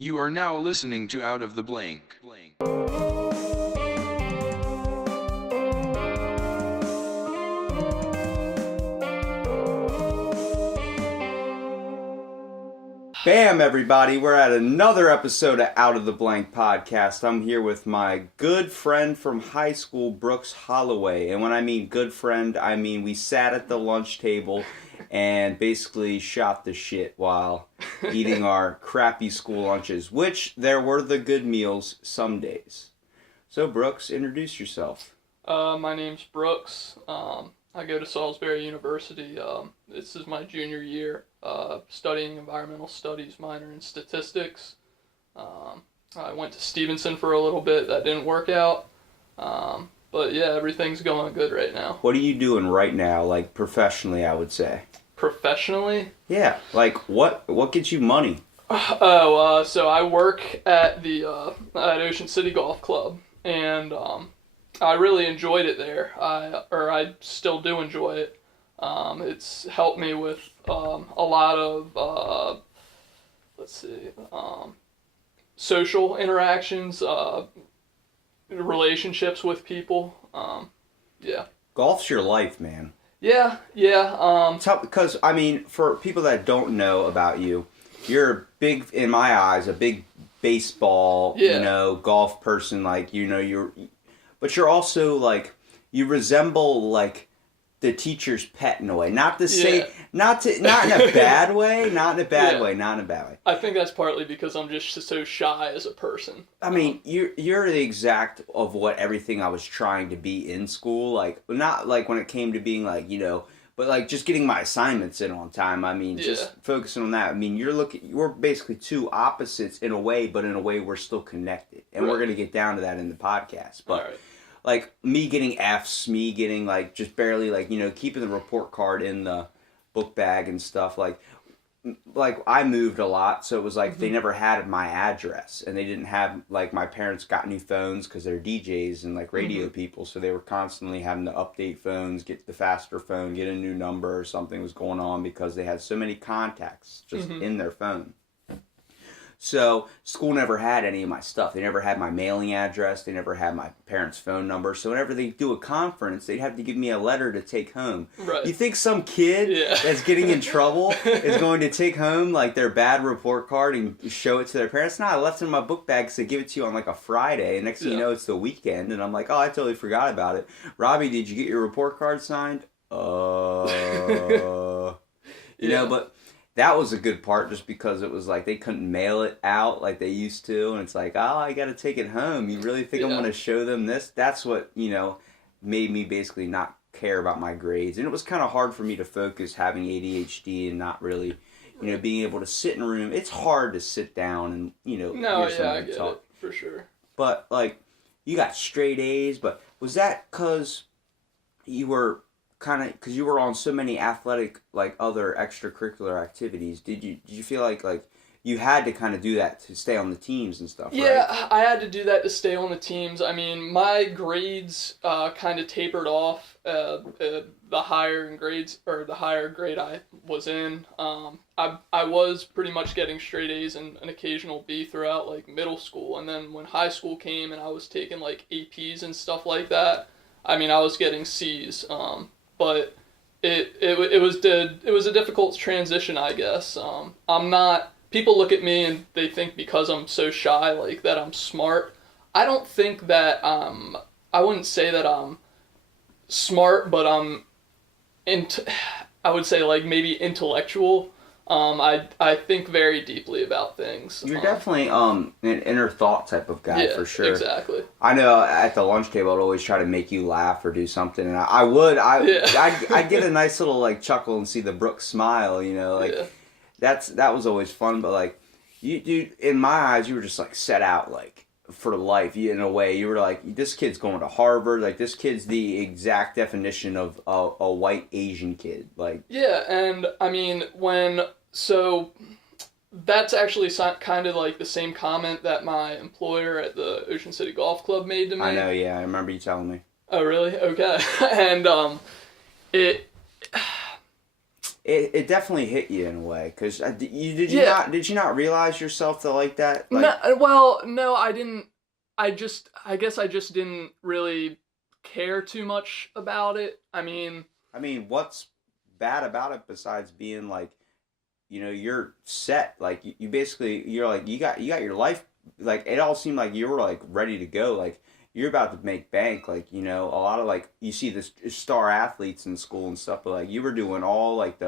You are now listening to Out of the Blank. Bam, everybody. We're at another episode of Out of the Blank podcast. I'm here with my good friend from high school, Brooks Holloway. And when I mean good friend, I mean we sat at the lunch table and basically shot the shit while eating our crappy school lunches, which there were the good meals some days. So, Brooks, introduce yourself. My name's Brooks. I go to Salisbury University. This is my junior year, studying environmental studies, minor in statistics. I went to Stevenson for a little bit. That didn't work out. But yeah, everything's going good right now. What are you doing right now, like professionally, I would say? Professionally? Yeah, like what gets you money? So I work at at Ocean City Golf Club, and I really enjoyed it there. I still do enjoy it. It's helped me with a lot of social interactions, relationships with people. Yeah. Golf's your life, man. Yeah. Because, I mean, for people that don't know about you, you're big, in my eyes, a big baseball, golf person. Like, but you're also, like, you resemble, like, the teacher's pet in a way. Not in a bad way, not in a bad way. I think that's partly because I'm just so shy as a person. I mean, you're the exact of what everything I was trying to be in school. Like, not like when it came to being like, but like just getting my assignments in on time. I mean, just focusing on that. I mean, we're basically two opposites in a way, but in a way we're still connected. And we're going to get down to that in the podcast. But like me getting Fs, me getting like just barely like, keeping the report card in the book bag and stuff, like I moved a lot, so it was like they never had my address, and they didn't have, like, my parents got new phones because they're DJs and like radio people, so they were constantly having to update phones, get the faster phone, get a new number, or something was going on because they had so many contacts just in their phone. So school never had any of my stuff. They never had my mailing address. They never had my parents' phone number. So whenever they do a conference, they'd have to give me a letter to take home. Right. You think some kid that's getting in trouble is going to take home like their bad report card and show it to their parents? No, I left it in my book bag because they give it to you on like a Friday. And next thing you know, it's the weekend. And I'm like, oh, I totally forgot about it. Robbie, did you get your report card signed? But that was a good part just because it was like they couldn't mail it out like they used to. And it's like, oh, I got to take it home. You really think I'm going to show them this? That's what, made me basically not care about my grades. And it was kind of hard for me to focus having ADHD and not really, being able to sit in a room. It's hard to sit down and, hear somebody talk. It, for sure. But, like, you got straight A's. But was that because you were because you were on so many athletic, like, other extracurricular activities, did you feel like you had to kind of do that to stay on the teams and stuff, right? I had to do that to stay on the teams. I mean, my grades kind of tapered off the higher grade I was in. I was pretty much getting straight A's and an occasional B throughout, like, middle school. And then when high school came and I was taking, like, APs and stuff like that, I mean, I was getting C's. But it was a difficult transition, I guess. People look at me and they think because I'm so shy, like, that I'm smart. I don't think that, I wouldn't say that I'm smart, but I would say, like, maybe intellectual. I think very deeply about things. You're definitely an inner thought type of guy, for sure. Exactly. I know at the lunch table I'd always try to make you laugh or do something, and I'd get a nice little, like, chuckle and see the Brooks smile, that was always fun. But, like, you, dude, in my eyes, you were just, like, set out, like, for life. In a way, you were like, this kid's going to Harvard. Like, this kid's the exact definition of a white Asian kid. Like, and I mean So that's actually kind of like the same comment that my employer at the Ocean City Golf Club made to me. I know, I remember you telling me. Oh, really? Okay. And it definitely hit you in a way, because did you not realize yourself to like that? Like, No, well, no, I didn't. I guess I just didn't really care too much about it. I mean, what's bad about it besides being like, you're set. Like you basically, you're like, you got your life. Like it all seemed like you were like ready to go. Like you're about to make bank. Like a lot of like you see this star athletes in school and stuff, but like you were doing all like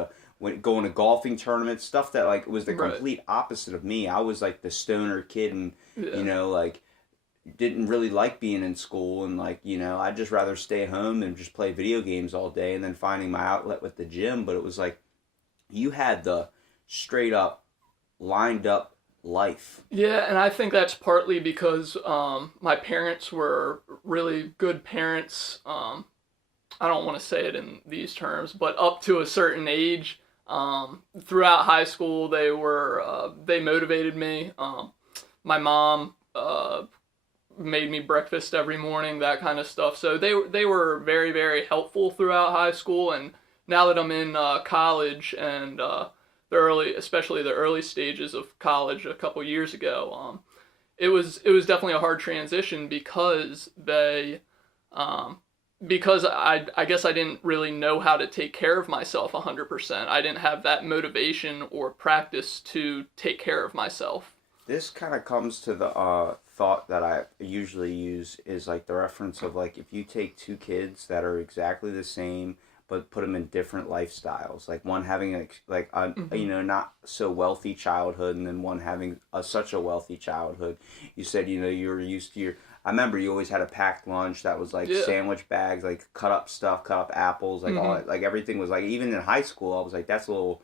going to golfing tournaments, stuff that like was the Right. complete opposite of me. I was like the stoner kid, and Yeah. like didn't really like being in school, and like I'd just rather stay home and just play video games all day, and then finding my outlet with the gym. But it was like you had the straight up lined up life. Yeah, and I think that's partly because my parents were really good parents. I don't want to say it in these terms, but up to a certain age, throughout high school, they motivated me. My mom made me breakfast every morning, that kind of stuff. So they were very, very helpful throughout high school, and now that I'm in college and especially the early stages of college a couple years ago, it was definitely a hard transition because I guess I didn't really know how to take care of myself 100%. I didn't have that motivation or practice to take care of myself. This kind of comes to the thought that I usually use is like the reference of like if you take two kids that are exactly the same but put them in different lifestyles, like one having Mm-hmm. not so wealthy childhood, and then one having such a wealthy childhood. You said you were used to your. I remember you always had a packed lunch that was like Yeah. sandwich bags, like cut up stuff, cut up apples, like all Mm-hmm. like everything was like, even in high school I was like that's a little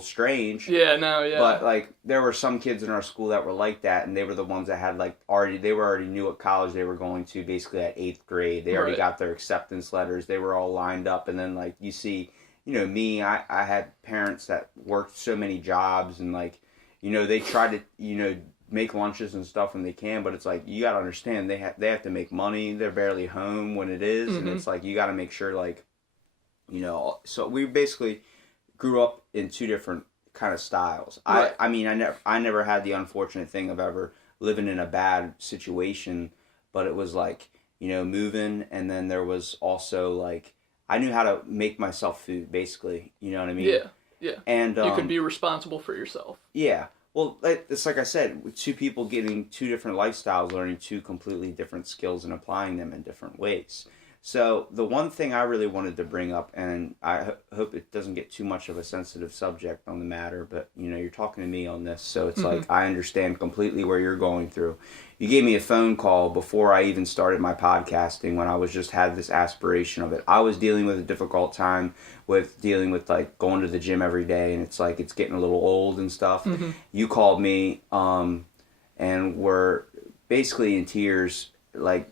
strange. Yeah. No. Yeah. But like there were some kids in our school that were like that, and they were the ones that had like already knew what college they were going to basically at 8th grade. They already Right. got their acceptance letters. They were all lined up, and then like you see, me. I had parents that worked so many jobs, and like they try to make lunches and stuff when they can, but it's like you got to understand they have to make money. They're barely home when it is, and Mm-hmm. it's like you got to make sure like so we basically grew up in two different kind of styles. I Right. I mean I never had the unfortunate thing of ever living in a bad situation, but it was like moving, and then there was also like I knew how to make myself food basically. You know what I mean? Yeah. Yeah. And You could be responsible for yourself. yeah. Well, it's like I said, with two people getting two different lifestyles, learning two completely different skills and applying them in different ways. So the one thing I really wanted to bring up, and I hope it doesn't get too much of a sensitive subject on the matter, but you're talking to me on this, so it's Mm-hmm. like I understand completely where you're going through. You gave me a phone call before I even started my podcasting when I was just had this aspiration of it. I was dealing with a difficult time with dealing with like going to the gym every day, and it's like it's getting a little old and stuff. Mm-hmm. You called me and were basically in tears, like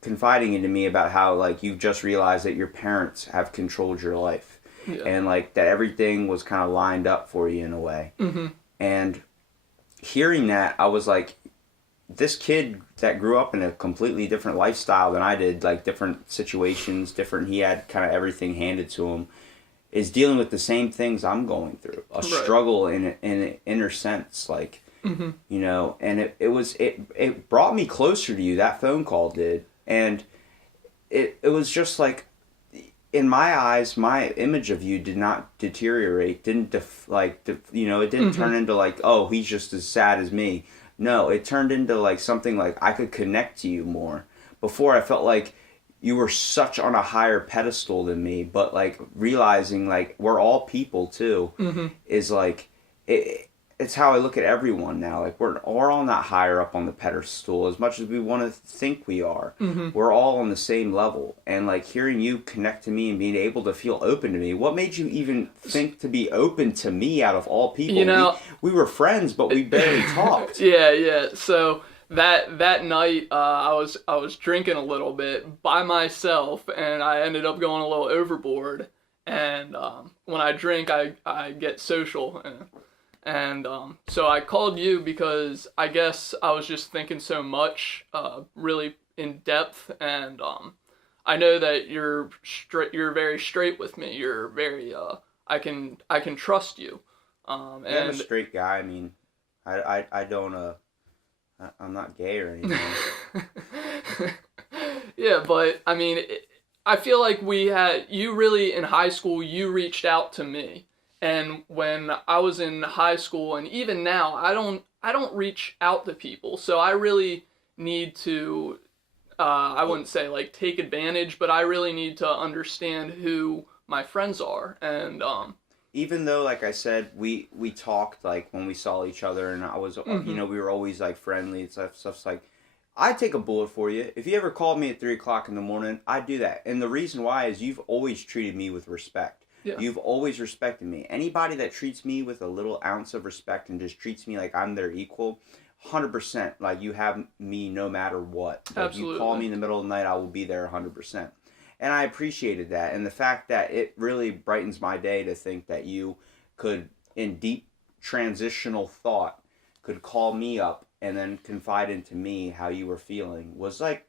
confiding into me about how like you've just realized that your parents have controlled your life, Yeah. and like that everything was kind of lined up for you in a way. Mm-hmm. And hearing that, I was like, this kid that grew up in a completely different lifestyle than I did, like different situations, different, he had kind of everything handed to him, is dealing with the same things I'm going through, a Right. struggle in an inner sense, like Mm-hmm. and it brought me closer to you. That phone call did, and it was just like, in my eyes, my image of you did not deteriorate, didn't it didn't Mm-hmm. turn into like, oh, he's just as sad as me. No, it turned into like something like I could connect to you more. Before, I felt like you were such on a higher pedestal than me, but like realizing like we're all people too Mm-hmm. is like it's how I look at everyone now. Like we're all not higher up on the pedestal as much as we want to think we are. Mm-hmm. We're all on the same level. And like hearing you connect to me and being able to feel open to me. What made you even think to be open to me out of all people? You know, we were friends, but we barely talked. Yeah, yeah. So that night, I was drinking a little bit by myself, and I ended up going a little overboard. And when I drink, I get social, and so I called you because I guess I was just thinking so much, really in depth, and I know that you're straight. You're very straight with me. You're very. I can trust you. I'm a straight guy. I mean, I don't I'm not gay or anything. Yeah, but I mean, I feel like you really in high school, you reached out to me. And when I was in high school and even now, I don't reach out to people. So I really need to, I wouldn't say like take advantage, but I really need to understand who my friends are. And, even though, like I said, we talked like when we saw each other, and I was, mm-hmm. We were always like friendly and stuff's like, I'd take a bullet for you. If you ever called me at 3 o'clock in the morning, I'd do that. And the reason why is you've always treated me with respect. Yeah. You've always respected me. Anybody that treats me with a little ounce of respect and just treats me like I'm their equal, 100%, like you have me no matter what. Like, Absolutely. you call me in the middle of the night, I will be there 100%. And I appreciated that. And the fact that it really brightens my day to think that you could, in deep transitional thought, could call me up and then confide into me how you were feeling was like,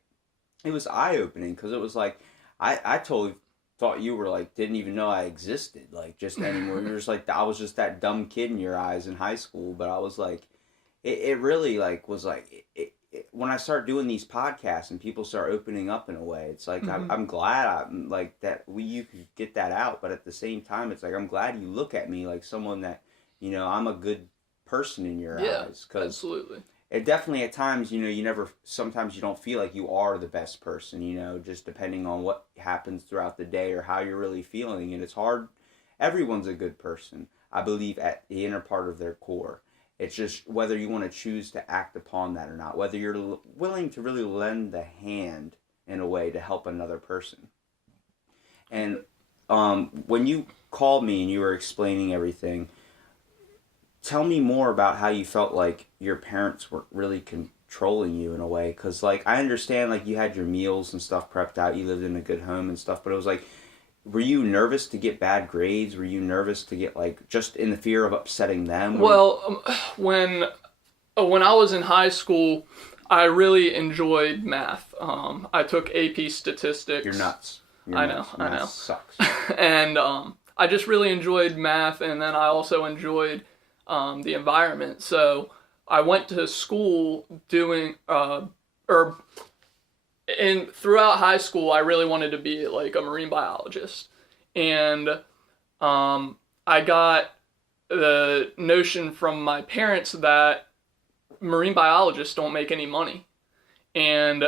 it was eye-opening, because it was like, I totally thought you were like, didn't even know I existed, like, just anymore. You were just like, I was just that dumb kid in your eyes in high school. But I was like, it really like was like, when I start doing these podcasts and people start opening up in a way, it's like, mm-hmm. I'm glad I'm like that you could get that out. But at the same time, it's like, I'm glad you look at me like someone that, I'm a good person in your eyes. 'Cause absolutely. It definitely at times, sometimes you don't feel like you are the best person, just depending on what happens throughout the day or how you're really feeling. And it's hard. Everyone's a good person, I believe, at the inner part of their core. It's just whether you want to choose to act upon that or not, whether you're willing to really lend the hand in a way to help another person. And when you called me and you were explaining everything, tell me more about how you felt like your parents were really controlling you in a way. Because, like, I understand, like, you had your meals and stuff prepped out, you lived in a good home and stuff, but it was like, were you nervous to get bad grades? Were you nervous to get, like, just in the fear of upsetting them? Well, when I was in high school, I really enjoyed math. I took AP statistics. You're nuts. I know. Math sucks. And I just really enjoyed math, and then I also enjoyed the environment. So I went to school doing, and throughout high school, I really wanted to be like a marine biologist. And I got the notion from my parents that marine biologists don't make any money. And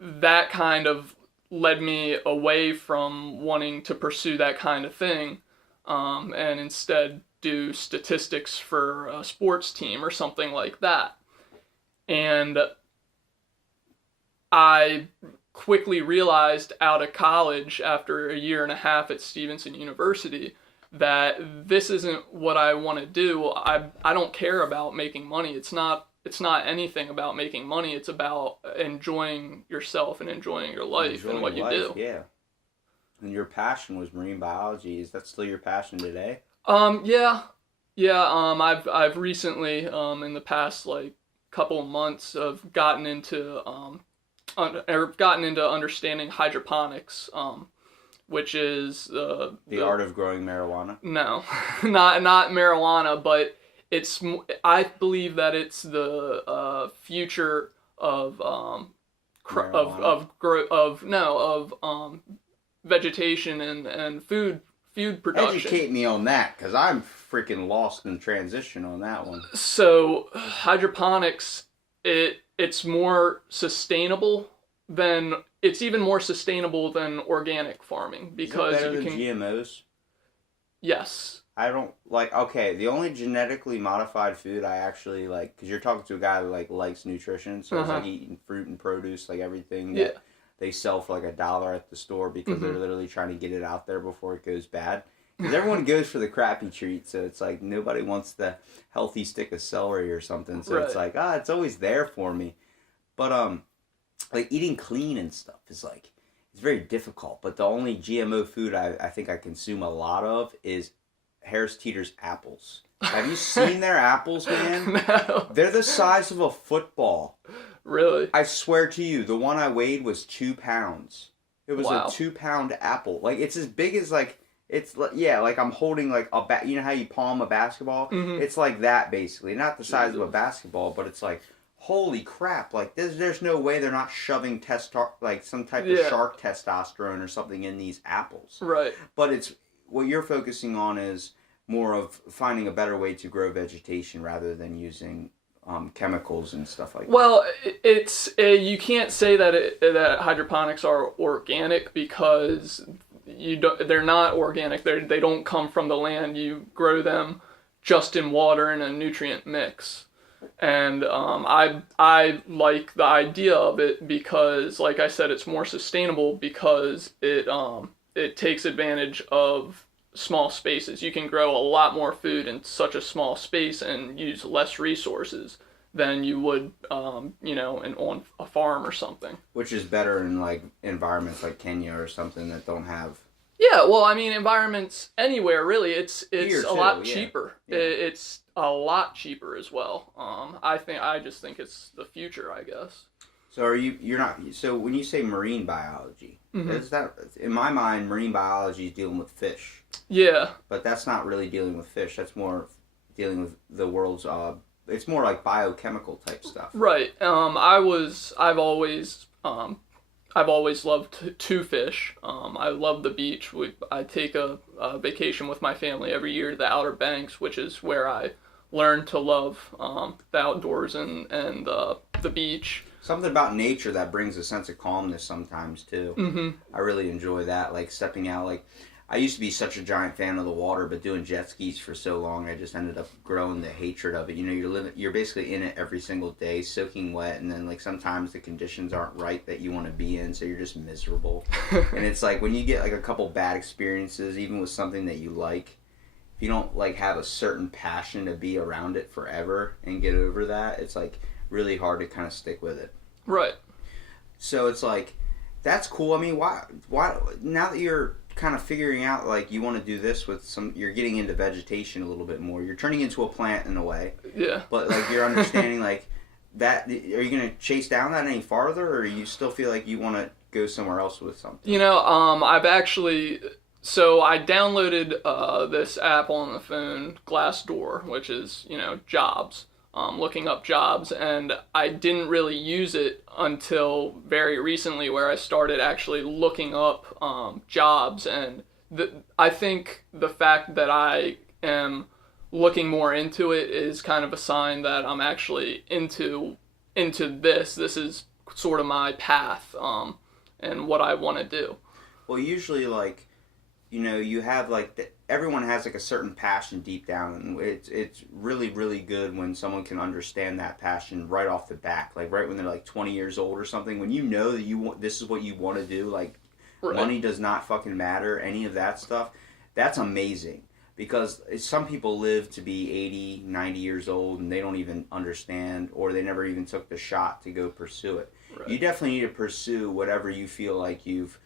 that kind of led me away from wanting to pursue that kind of thing, and instead do statistics for a sports team or something like that. And I quickly realized out of college, after a year and a half at Stevenson University, that this isn't what I want to do. I don't care about making money. It's not anything about making money. It's about enjoying yourself and enjoying your life and what you do. Yeah. And your passion was marine biology. Is that still your passion today? Yeah. I've recently, in the past like couple of months, have gotten into understanding hydroponics, which is the art of growing marijuana. No, not marijuana, but I believe that it's the future of vegetation and food production. Educate me on that, because I'm freaking lost in transition on that one. So hydroponics, it's more sustainable than it's even more sustainable than organic farming, because is it better than GMOs? Yes. I don't like. Okay, the only genetically modified food I actually like, because you're talking to a guy that like likes nutrition, so it's like eating fruit and produce, like everything that they sell for like $1 at the store, because they're literally trying to get it out there before it goes bad. Because everyone goes for the crappy treat, so it's like nobody wants the healthy stick of celery or something. So it's like, it's always there for me. But like eating clean and stuff is like, it's very difficult. But the only GMO food I think I consume a lot of is Harris Teeter's apples. Have you seen their apples, man? No. They're the size of a football. Really? I swear to you, the one I weighed was 2 pounds. It was a 2-pound apple. Like, it's as big as, like, It's yeah, like I'm holding like you know how you palm a basketball? Mm-hmm. It's like that basically. Not the size of a Jesus. basketball, but it's like holy crap, like there's no way they're not shoving like some type of Yeah. shark testosterone or something in these apples. Right. But it's what you're focusing on is more of finding a better way to grow vegetation rather than using chemicals and stuff like that. Well, it's you can't say that hydroponics are organic because they're not organic. They don't come from the land. You grow them just in water in a nutrient mix. And I like the idea of it because, like I said, it's more sustainable because it takes advantage of small spaces. You can grow a lot more food in such a small space and use less resources than you would, on a farm or something. Which is better in like environments like Kenya or something that don't have. Yeah, well, I mean, environments anywhere really. It's Here, a lot too, yeah. cheaper. Yeah. It's a lot cheaper as well. I just think it's the future, I guess. So you're not, so when you say marine biology, Mm-hmm. is that, in my mind, marine biology is dealing with fish. Yeah. But that's not really dealing with fish. That's more dealing with the world's, it's more like biochemical type stuff. Right. I've always loved to fish. I love the beach. I take a vacation with my family every year to the Outer Banks, which is where I learned to love the outdoors and the beach. Something about nature that brings a sense of calmness sometimes too. Mm-hmm. I really enjoy that, like stepping out. Like I used to be such a giant fan of the water, but doing jet skis for so long, I just ended up growing the hatred of it. You know, you're basically in it every single day, soaking wet, and then like sometimes the conditions aren't right that you want to be in, so you're just miserable. And it's like when you get like a couple bad experiences, even with something that you like, if you don't like have a certain passion to be around it forever and get over that, it's like really hard to kind of stick with it. Right. So it's like, that's cool. I mean, why now that you're kind of figuring out like you want to do this with you're getting into vegetation a little bit more. You're turning into a plant in a way. Yeah. But like you're understanding like that. Are you going to chase down that any farther, or you still feel like you want to go somewhere else with something? You know, I've actually. So I downloaded this app on the phone, Glassdoor, which is, jobs. Looking up jobs, and I didn't really use it until very recently where I started actually looking up jobs, and I think the fact that I am looking more into it is kind of a sign that I'm actually into this. This is sort of my path and what I want to do. Well, usually like, you have like everyone has like a certain passion deep down, and it's really really good when someone can understand that passion right off the bat, like right when they're like 20 years old or something. When you know that this is what you want to do, like right. Money does not fucking matter, any of that stuff. That's amazing, because some people live to be 80, 90 years old and they don't even understand, or they never even took the shot to go pursue it. Right. You definitely need to pursue whatever you feel like you've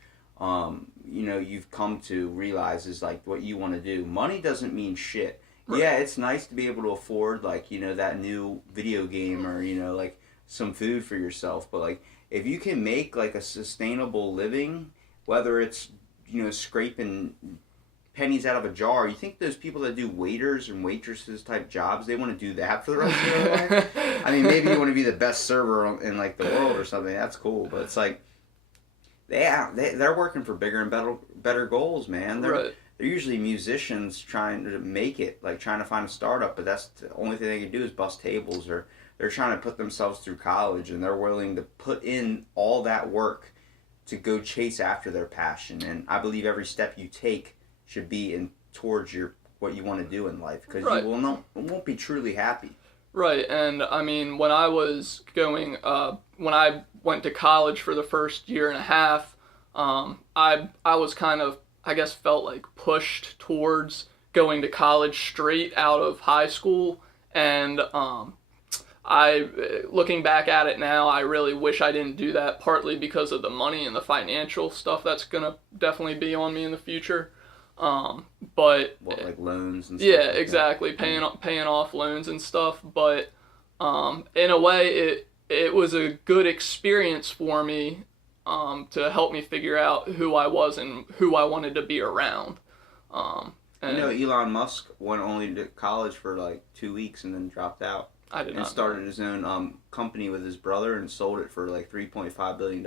come to realize is like what you want to do. Money doesn't mean shit. Right. Yeah, it's nice to be able to afford like, that new video game or, like some food for yourself. But like, if you can make like a sustainable living, whether it's, scraping pennies out of a jar, you think those people that do waiters and waitresses type jobs, they want to do that for the rest of their life? I mean, maybe you want to be the best server in like the world or something. That's cool. But it's like, they're working for bigger and better goals, man. They're usually musicians trying to make it, like trying to find a startup, but that's the only thing they can do is bust tables, or they're trying to put themselves through college, and they're willing to put in all that work to go chase after their passion. And I believe every step you take should be towards what you want to do in life, because you won't be truly happy. Right, and I mean, when I was when I went to college for the first year and a half, I was kind of, I guess, felt like pushed towards going to college straight out of high school, and looking back at it now, I really wish I didn't do that, partly because of the money and the financial stuff that's gonna definitely be on me in the future. But like loans and stuff? Yeah, like exactly. Paying off loans and stuff. But in a way, it was a good experience for me to help me figure out who I was and who I wanted to be around. And Elon Musk went only to college for like 2 weeks and then dropped out. I did not and started his own company with his brother and sold it for like $3.5 billion.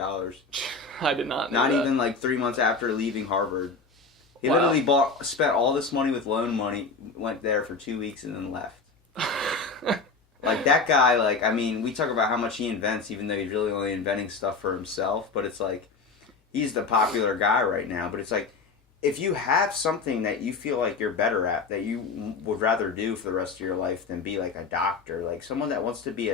I did not know Not that. even like 3 months after leaving Harvard. He Wow. literally spent all this money with loan money, went there for 2 weeks and then left. Like that guy, like, I mean, we talk about how much he invents even though he's really only inventing stuff for himself, but it's like, he's the popular guy right now, but it's like, if you have something that you feel like you're better at, that you would rather do for the rest of your life than be like a doctor, like someone that wants to be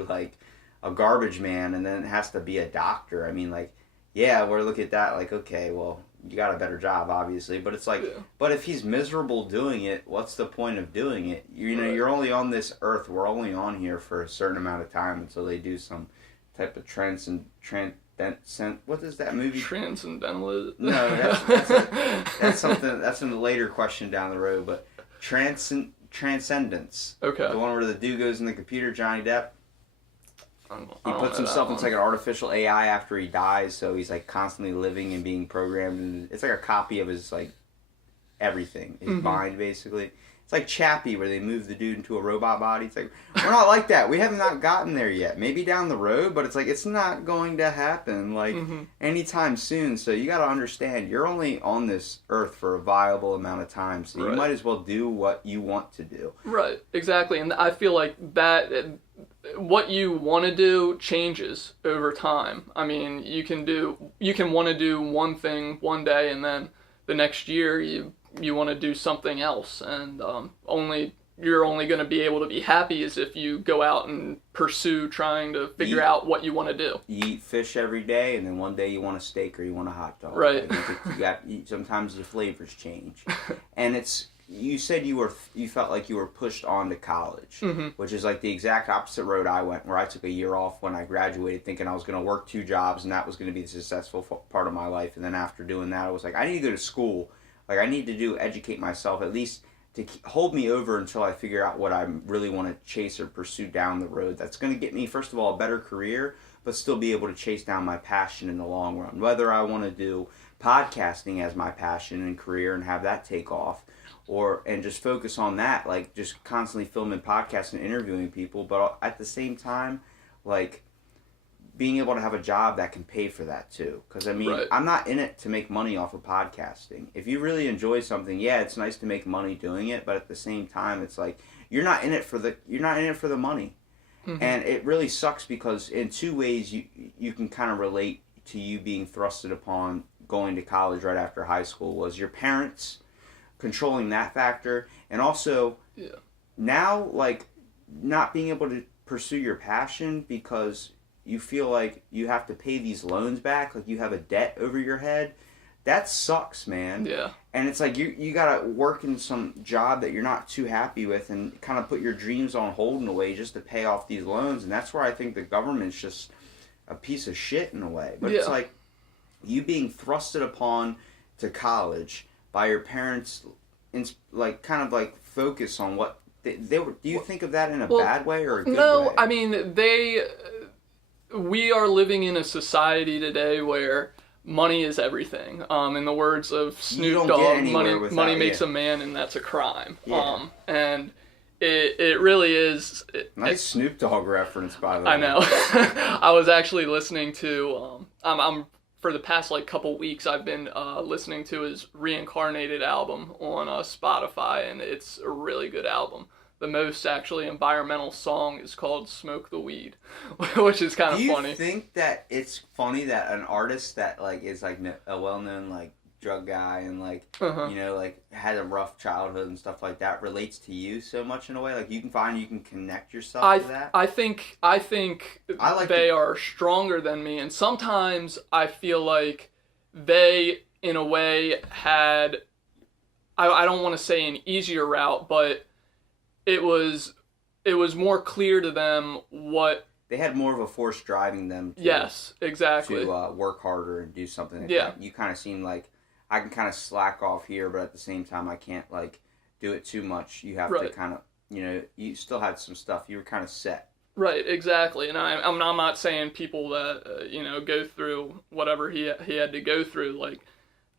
like a garbage man and then has to be a doctor. I mean, like, yeah, we're looking at that like, okay, well, you got a better job, obviously, but it's like, but if he's miserable doing it, what's the point of doing it? You know, you're only on this earth. We're only on here for a certain amount of time until they do some type of what is that movie? Transcendental. No, that's something. That's a later question down the road. But Transcendence. Okay. The one where the dude goes in the computer, Johnny Depp. He puts know himself into like an artificial AI after he dies, so he's like constantly living and being programmed. And it's like a copy of his like everything, his mind basically. It's like Chappie, where they move the dude into a robot body. It's like, we're not like that. We have not gotten there yet. Maybe down the road, but it's like, it's not going to happen like anytime soon. So you got to understand, you're only on this earth for a viable amount of time. So you might as well do what you want to do. Right, exactly. And I feel like that, what you want to do changes over time. I mean, you can want to do one thing one day, and then the next year you want to do something else, and you're only going to be able to be happy as if you go out and pursue trying to figure out what you want to do. You eat fish every day, and then one day you want a steak or you want a hot dog. Right. Like sometimes the flavors change, and it's. You said you felt like you were pushed on to college, which is like the exact opposite road I went, where I took a year off when I graduated thinking I was going to work 2 jobs and that was going to be the successful part of my life. And then after doing that, I was like, I need to go to school. Like, I need to educate myself, at least to hold me over until I figure out what I really want to chase or pursue down the road. That's going to get me, first of all, a better career, but still be able to chase down my passion in the long run. Whether I want to do podcasting as my passion and career and have that take off, and just focus on that, like just constantly filming podcasts and interviewing people, but at the same time, like being able to have a job that can pay for that too. Because I mean, I'm not in it to make money off of podcasting. If you really enjoy something, yeah, it's nice to make money doing it, but at the same time, it's like you're not in it for the money, and it really sucks because in 2 ways you can kind of relate to you being thrusted upon going to college right after high school was your parents controlling that factor, and also now like not being able to pursue your passion because you feel like you have to pay these loans back, like you have a debt over your head. That sucks, man. Yeah. And it's like you gotta work in some job that you're not too happy with and kind of put your dreams on hold in a way just to pay off these loans. And that's where I think the government's just a piece of shit in a way. But it's like you being thrusted upon to college by your parents, like kind of like focus on what they were. Do you think of that in a bad way or a good way? No, I mean we are living in a society today where money is everything. In the words of Snoop Dogg, money makes a man, and that's a crime. Yeah. And it really is. Nice Snoop Dogg reference, by the way. I know. I was actually listening to. I'm for the past like couple weeks I've been listening to his Reincarnated album on Spotify, and it's a really good album. The most actually environmental song is called "Smoke the Weed," which is kind of funny. Do you think that it's funny that an artist that like is like a well-known like drug guy and like you know like had a rough childhood and stuff like that relates to you so much in a way? Like you can connect yourself to that? I think they are stronger than me, and sometimes I feel like they in a way had I don't want to say an easier route, but it was more clear to them what they had more of a force driving them to, yes, exactly, to work harder and do something like that. You kind of seem like I can kind of slack off here, but at the same time I can't like do it too much. You have to kind of, you know, you still had some stuff. You were kind of set. Right, exactly. And I'm not saying people that you know go through whatever he had to go through, like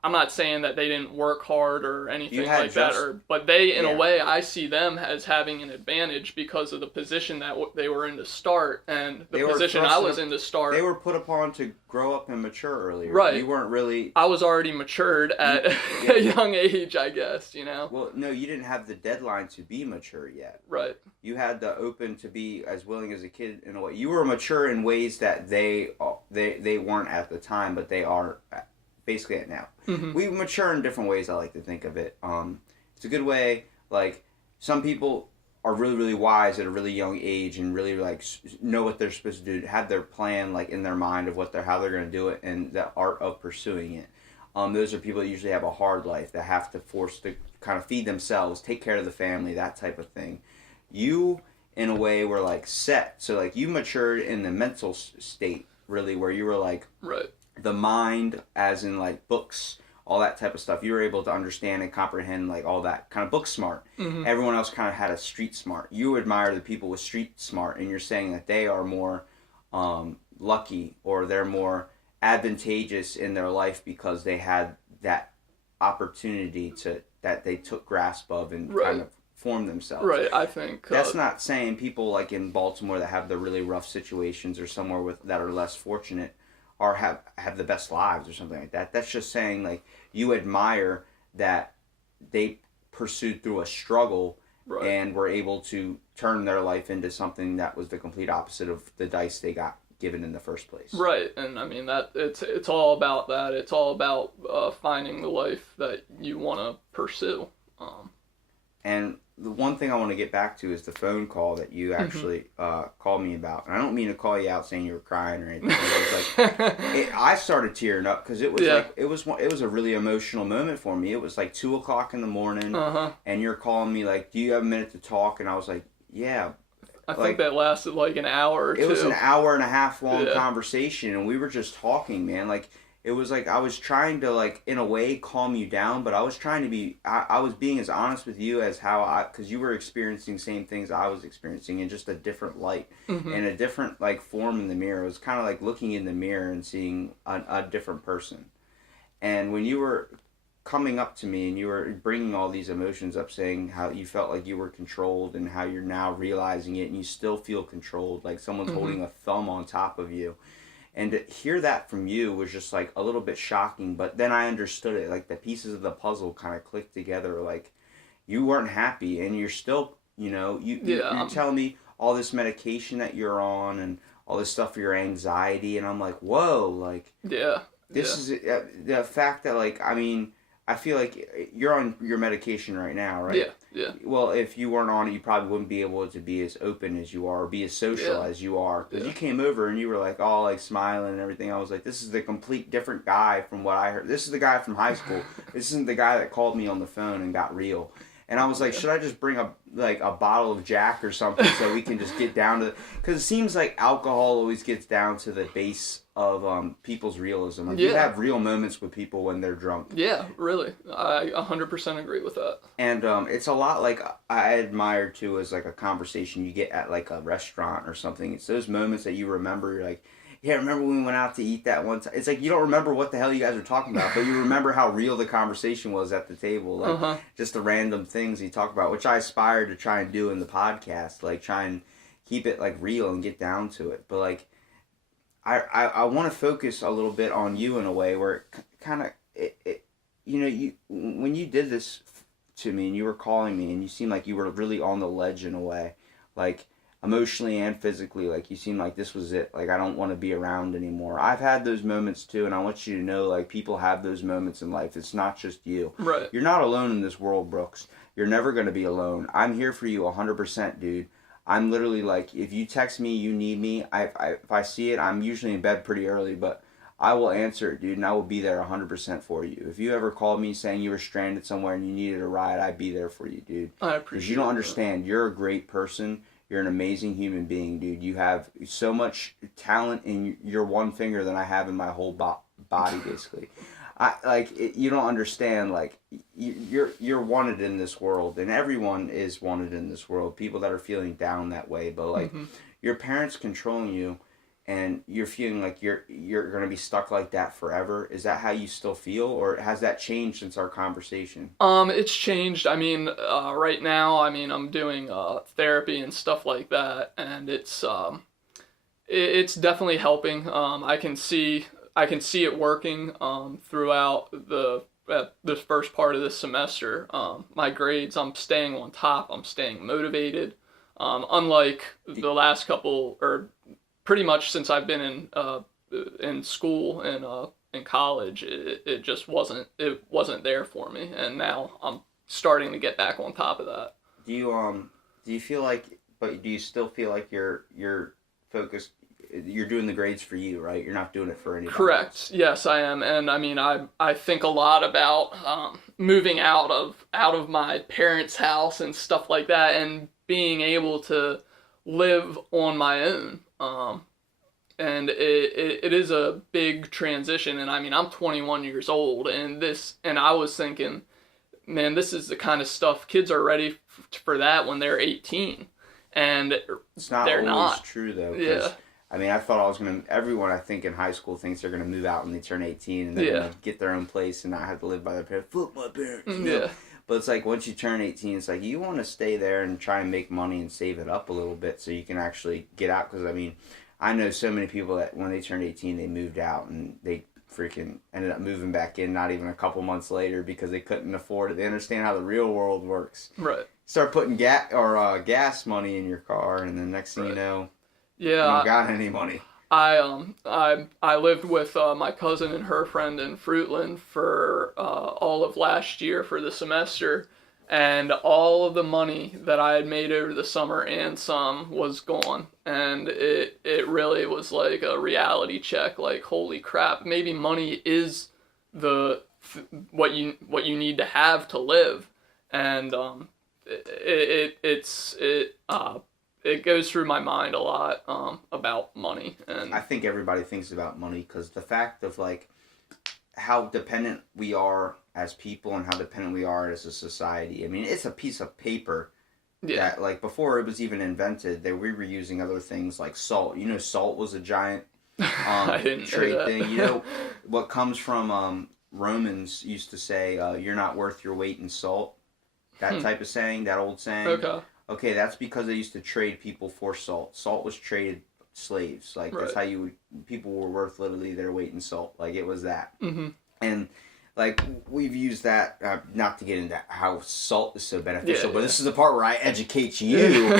I'm not saying that they didn't work hard or anything like that, but they, in a Yeah. way, I see them as having an advantage because of the position that they were in to start, and the position I was in to start. They were put upon to grow up and mature earlier. Right. You weren't really. I was already matured at a young age, I guess, you know? Well, no, you didn't have the deadline to be mature yet. Right. You had the open to be as willing as a kid in a way. You were mature in ways that they weren't at the time, but they are basically at now. Mm-hmm. We mature in different ways, I like to think of it. It's a good way. Like, some people are really, really wise at a really young age and really, like, know what they're supposed to do, have their plan, like, in their mind of how they're going to do it, and the art of pursuing it. Those are people that usually have a hard life, that have to force to kind of feed themselves, take care of the family, that type of thing. You, in a way, were, like, set. So, like, you matured in the mental state, really, where you were, like, right. The mind, as in, like, books, all that type of stuff. You were able to understand and comprehend, like, all that kind of book smart. Mm-hmm. Everyone else kind of had a street smart. You admire the people with street smart, and you're saying that they are more lucky, or they're more advantageous in their life because they had that opportunity that they took grasp of and right. kind of form themselves. Right, I think. That's not saying people like in Baltimore that have the really rough situations, or somewhere that are less fortunate, or have the best lives or something like that. That's just saying, like, you admire that they pursued through a struggle, right, and were able to turn their life into something that was the complete opposite of the dice they got given in the first place. Right, and I mean that it's all about that. It's all about finding the life that you want to pursue. And the one thing I want to get back to is the phone call that you actually called me about. And I don't mean to call you out saying you were crying or anything. It was like, I started tearing up because it was like it was a really emotional moment for me. It was like 2:00 in the morning, and you're calling me like, "Do you have a minute to talk?" And I was like, "Yeah." I think that lasted like an hour or two. It was an hour and a half long conversation, and we were just talking, man. Like, it was like I was trying to, like, in a way, calm you down, but I was trying to be, I was being as honest with you as because you were experiencing the same things I was experiencing in just a different light, and a different, like, form in the mirror. It was kind of like looking in the mirror and seeing a different person. And when you were coming up to me and you were bringing all these emotions up, saying how you felt like you were controlled and how you're now realizing it and you still feel controlled, like someone's holding a thumb on top of you. And to hear that from you was just like a little bit shocking, but then I understood it. Like, the pieces of the puzzle kind of clicked together. Like, you weren't happy, and you're still, you know, you're telling me all this medication that you're on and all this stuff for your anxiety, and I'm like, whoa, like, this is the fact that, like, I mean, I feel like you're on your medication right now, right? Yeah. Well, if you weren't on it, you probably wouldn't be able to be as open as you are, or be as social as you are. Because you came over and you were like all like smiling and everything. I was like, this is the complete different guy from what I heard. This is the guy from high school. This isn't the guy that called me on the phone and got real. And I was like, should I just bring a bottle of Jack or something so we can just get down to... Because it seems like alcohol always gets down to the base of people's realism. Like, you have real moments with people when they're drunk. Yeah, really. I 100% agree with that. And it's a lot like I admire, too, as like a conversation you get at like a restaurant or something. It's those moments that you remember. You're like, yeah, remember when we went out to eat that one time? It's like you don't remember what the hell you guys were talking about, but you remember how real the conversation was at the table. Like, just the random things you talk about, which I aspire to try and do in the podcast. Like, try and keep it, like, real and get down to it. But, like, I want to focus a little bit on you in a way where it kind of, you know, when you did this to me and you were calling me and you seemed like you were really on the ledge in a way, like, emotionally and physically, like, you seem like this was it. Like, I don't want to be around anymore. I've had those moments too, and I want you to know, like, people have those moments in life. It's not just you. Right. You're not alone in this world, Brooks. You're never going to be alone. I'm here for you 100%, dude. I'm literally, like, if you text me, you need me, if I see it, I'm usually in bed pretty early, but I will answer it, dude, and I will be there 100% for you. If you ever called me saying you were stranded somewhere and you needed a ride, I'd be there for you, dude. I appreciate it. Because you don't understand. You're a great person. You're an amazing human being, dude. You have so much talent in your one finger than I have in my whole body, basically. You don't understand. Like, you're wanted in this world, and everyone is wanted in this world. People that are feeling down that way, but like, your parents controlling you, and you're feeling like you're going to be stuck like that forever. Is that how you still feel, or has that changed since our conversation? It's changed. I mean, right now, I mean, I'm doing therapy and stuff like that, and it's definitely helping. I can see it working throughout this first part of this semester. My grades, I'm staying on top. I'm staying motivated. Unlike the last couple, or pretty much since I've been in school and in college, it just wasn't there for me, and now I'm starting to get back on top of that. Do you feel like, but do you still feel like you're focused? You're doing the grades for you, right? You're not doing it for anybody Correct. else. Yes, I am, and I mean, I think a lot about moving out of my parents' house and stuff like that, and being able to live on my own. And it is a big transition, and I mean, I'm 21 years old, and I was thinking, man, this is the kind of stuff kids are ready for that when they're 18, and it's not they're always not. true though. Yeah. I mean, I thought everyone I think in high school thinks they're going to move out when they turn 18 and they're going to get their own place and not have to live by their parents. Fuck my parents. You know? Yeah. But it's like once you turn 18, it's like you want to stay there and try and make money and save it up a little bit so you can actually get out. Because, I mean, I know so many people that when they turned 18, they moved out and they freaking ended up moving back in not even a couple months later because they couldn't afford it. They understand how the real world works. Right. Start putting gas money in your car, and then next thing you know, yeah, you don't got any money. I lived with my cousin and her friend in Fruitland for all of last year for the semester, and all of the money that I had made over the summer and some was gone, and it really was like a reality check. Like, holy crap, maybe money is what you need to have to live, and it goes through my mind a lot about money. And I think everybody thinks about money because the fact of like how dependent we are as people and how dependent we are as a society. I mean, it's a piece of paper that like before it was even invented, that we were using other things like salt. You know, salt was a giant I didn't trade know that. thing. You know, what comes from Romans used to say, "You're not worth your weight in salt." That type of saying, that old saying. Okay, that's because they used to trade people for salt. Salt was traded slaves. Like, that's how people were worth literally their weight in salt. Like, it was that. Mm-hmm. And, like, we've used that, not to get into how salt is so beneficial, but this is the part where I educate you,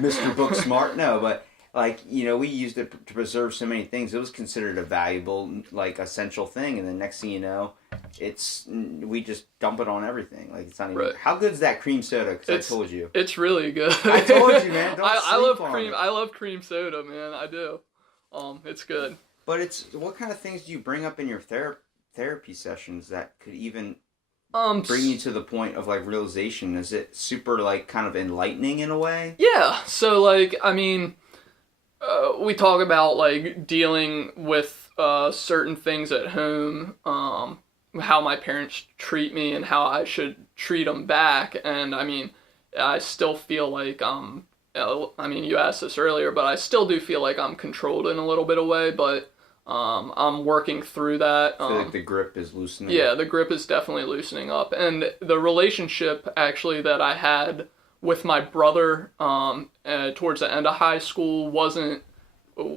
Mr. Book Smart. No, but, like, you know, we used it to preserve so many things. It was considered a valuable, like, essential thing. And then next thing you know, we just dump it on everything. Like, it's not even. How good's that cream soda? Because I told you, it's really good. I told you, man. Don't I love sleep on cream. it. I love cream soda, man. I do. It's good. But it's what kind of things do you bring up in your therapy sessions that could even bring you to the point of like realization? Is it super like kind of enlightening in a way? Yeah. So like, I mean, we talk about like dealing with certain things at home. How my parents treat me and how I should treat them back. And I mean, I still feel like I mean, you asked this earlier, but I still do feel like I'm controlled in a little bit of way, but I'm working through that. I feel like the grip is loosening. Yeah, the grip is definitely loosening up. And the relationship actually that I had with my brother towards the end of high school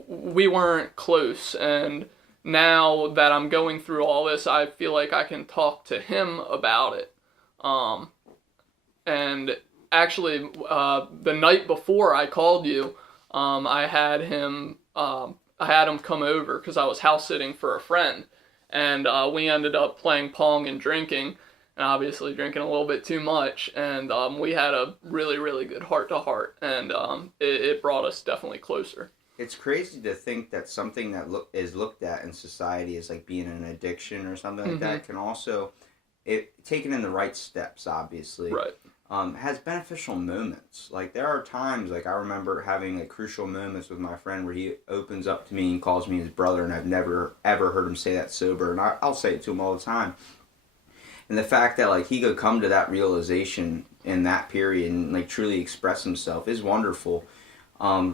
we weren't close. And now that I'm going through all this, I feel like I can talk to him about it. And actually, the night before I called you, I had him come over because I was house sitting for a friend, and we ended up playing Pong and drinking, and obviously drinking a little bit too much, and we had a really, really good heart-to-heart, and it brought us definitely closer. It's crazy to think that something that is looked at in society as like being an addiction or something like that can also, taken in the right steps, obviously, has beneficial moments. Like there are times, like I remember having like crucial moments with my friend where he opens up to me and calls me his brother, and I've never ever heard him say that sober, and I'll say it to him all the time. And the fact that like he could come to that realization in that period and like truly express himself is wonderful.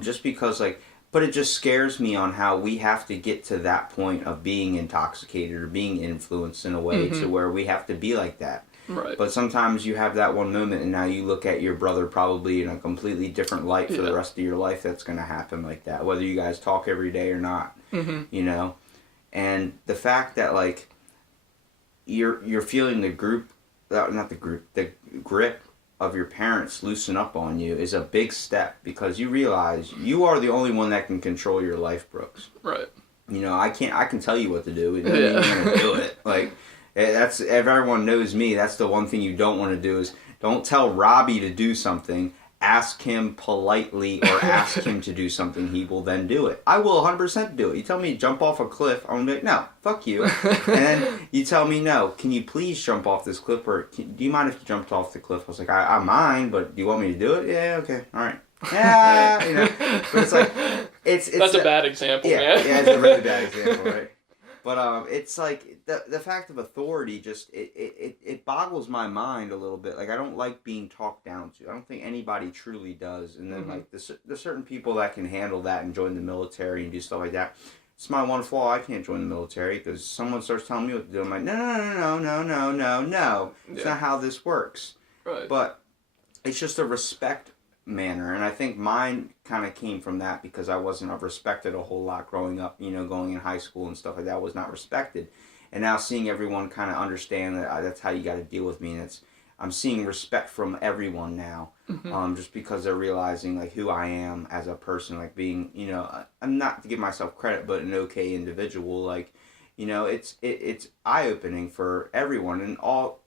Just because like. But it just scares me on how we have to get to that point of being intoxicated or being influenced in a way to where we have to be like that. Right. But sometimes you have that one moment and now you look at your brother probably in a completely different light for the rest of your life. That's going to happen like that, whether you guys talk every day or not, you know? And the fact that, like, you're feeling the grip of your parents loosen up on you is a big step, because you realize you are the only one that can control your life, Brooks. Right. You know, I can tell you what to do, and you're going to do it. Like, that's, if everyone knows me, that's the one thing you don't want to do is don't tell Robbie to do something. Ask him politely or ask him to do something. He will then do it. I will 100% do it. You tell me to jump off a cliff, I'm going to be like, no, fuck you. And then you tell me, no, can you please jump off this cliff? Or do you mind if you jumped off the cliff? I was like, I mind, but do you want me to do it? Yeah, okay, all right. Yeah, you know. But it's like, it's that's a bad example, man. Yeah, it's a really bad example, right? But it's like the fact of authority just it boggles my mind a little bit. Like, I don't like being talked down to. I don't think anybody truly does. And then like there's certain people that can handle that and join the military and do stuff like that. It's my one flaw. I can't join the military because someone starts telling me what to do. I'm like, no. It's not how this works. Right. But it's just a respect manner, and I think mine kind of came from that because I wasn't respected a whole lot growing up, you know, going in high school and stuff like that. I was not respected, and now seeing everyone kind of understand that that's how you got to deal with me, and I'm seeing respect from everyone now, just because they're realizing like who I am as a person, like being, you know, I'm not to give myself credit, but an okay individual, like, you know, it's eye-opening for everyone and all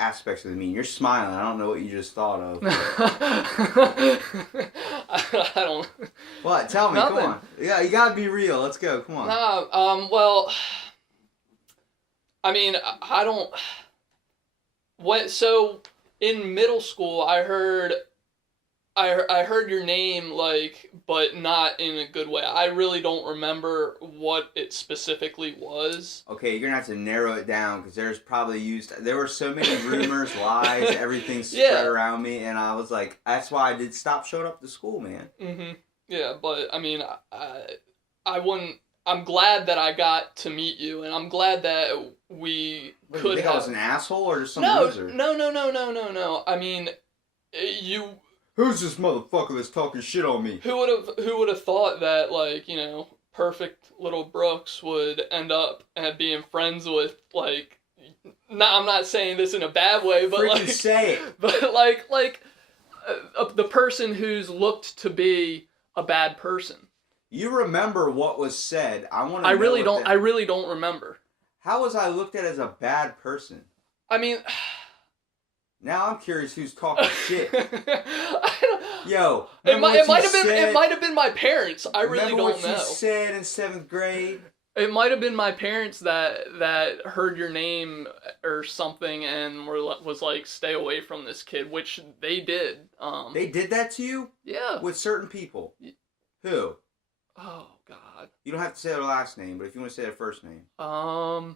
aspects of the meaning. You're smiling. I don't know what you just thought of. I don't. What? Tell me. Nothing. Come on. Yeah, you gotta be real. Let's go. Come on. Well, I mean, I don't. So in middle school, I heard your name, like, but not in a good way. I really don't remember what it specifically was. Okay, you're gonna have to narrow it down because there were so many rumors, lies, everything spread around me, and I was like, that's why I did stop showing up to school, man. Yeah, but I mean, I wouldn't. I'm glad that I got to meet you, and I'm glad that we Wait, could you think have. I was an asshole or just some loser? No. I mean, you. Who's this motherfucker that's talking shit on me? Who would have thought that, like, you know, perfect little Brooks would end up being friends with, like, I'm not saying this in a bad way, but freaking like, say it. But like the person who's looked to be a bad person. You remember what was said? I really don't remember. How was I looked at as a bad person? I mean. Now I'm curious who's talking shit. Yo, it might have been my parents. I really don't know. Remember what you said in 7th grade? It might have been my parents that heard your name or something and was like, stay away from this kid, which they did. They did that to you? Yeah. With certain people. Who? Oh God. You don't have to say their last name, but if you want to say their first name. No.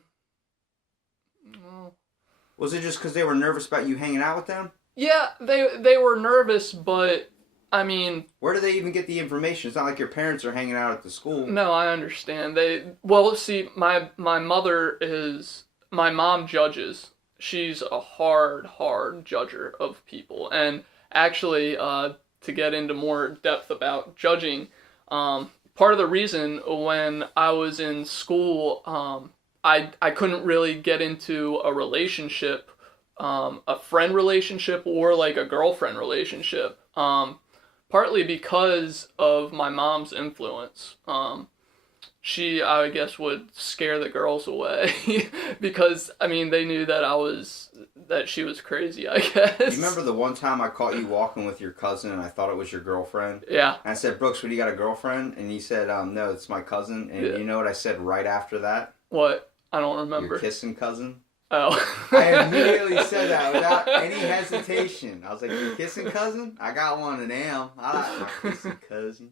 Was it just because they were nervous about you hanging out with them? Yeah, they were nervous, but I mean... Where do they even get the information? It's not like your parents are hanging out at the school. No, I understand. See, my mom judges. She's a hard judger of people. And actually, to get into more depth about judging, part of the reason when I was in school... I couldn't really get into a relationship, a friend relationship or like a girlfriend relationship, partly because of my mom's influence. She, I guess, would scare the girls away because, I mean, they knew that she was crazy, I guess. You remember the one time I caught you walking with your cousin and I thought it was your girlfriend? Yeah. And I said, Brooks, what, do you got a girlfriend? And you said, no, it's my cousin. And you know what I said right after that? What? I don't remember. Your kissing cousin? Oh. I immediately said that without any hesitation. I was like, your kissing cousin? I got one now. I like my kissing cousin.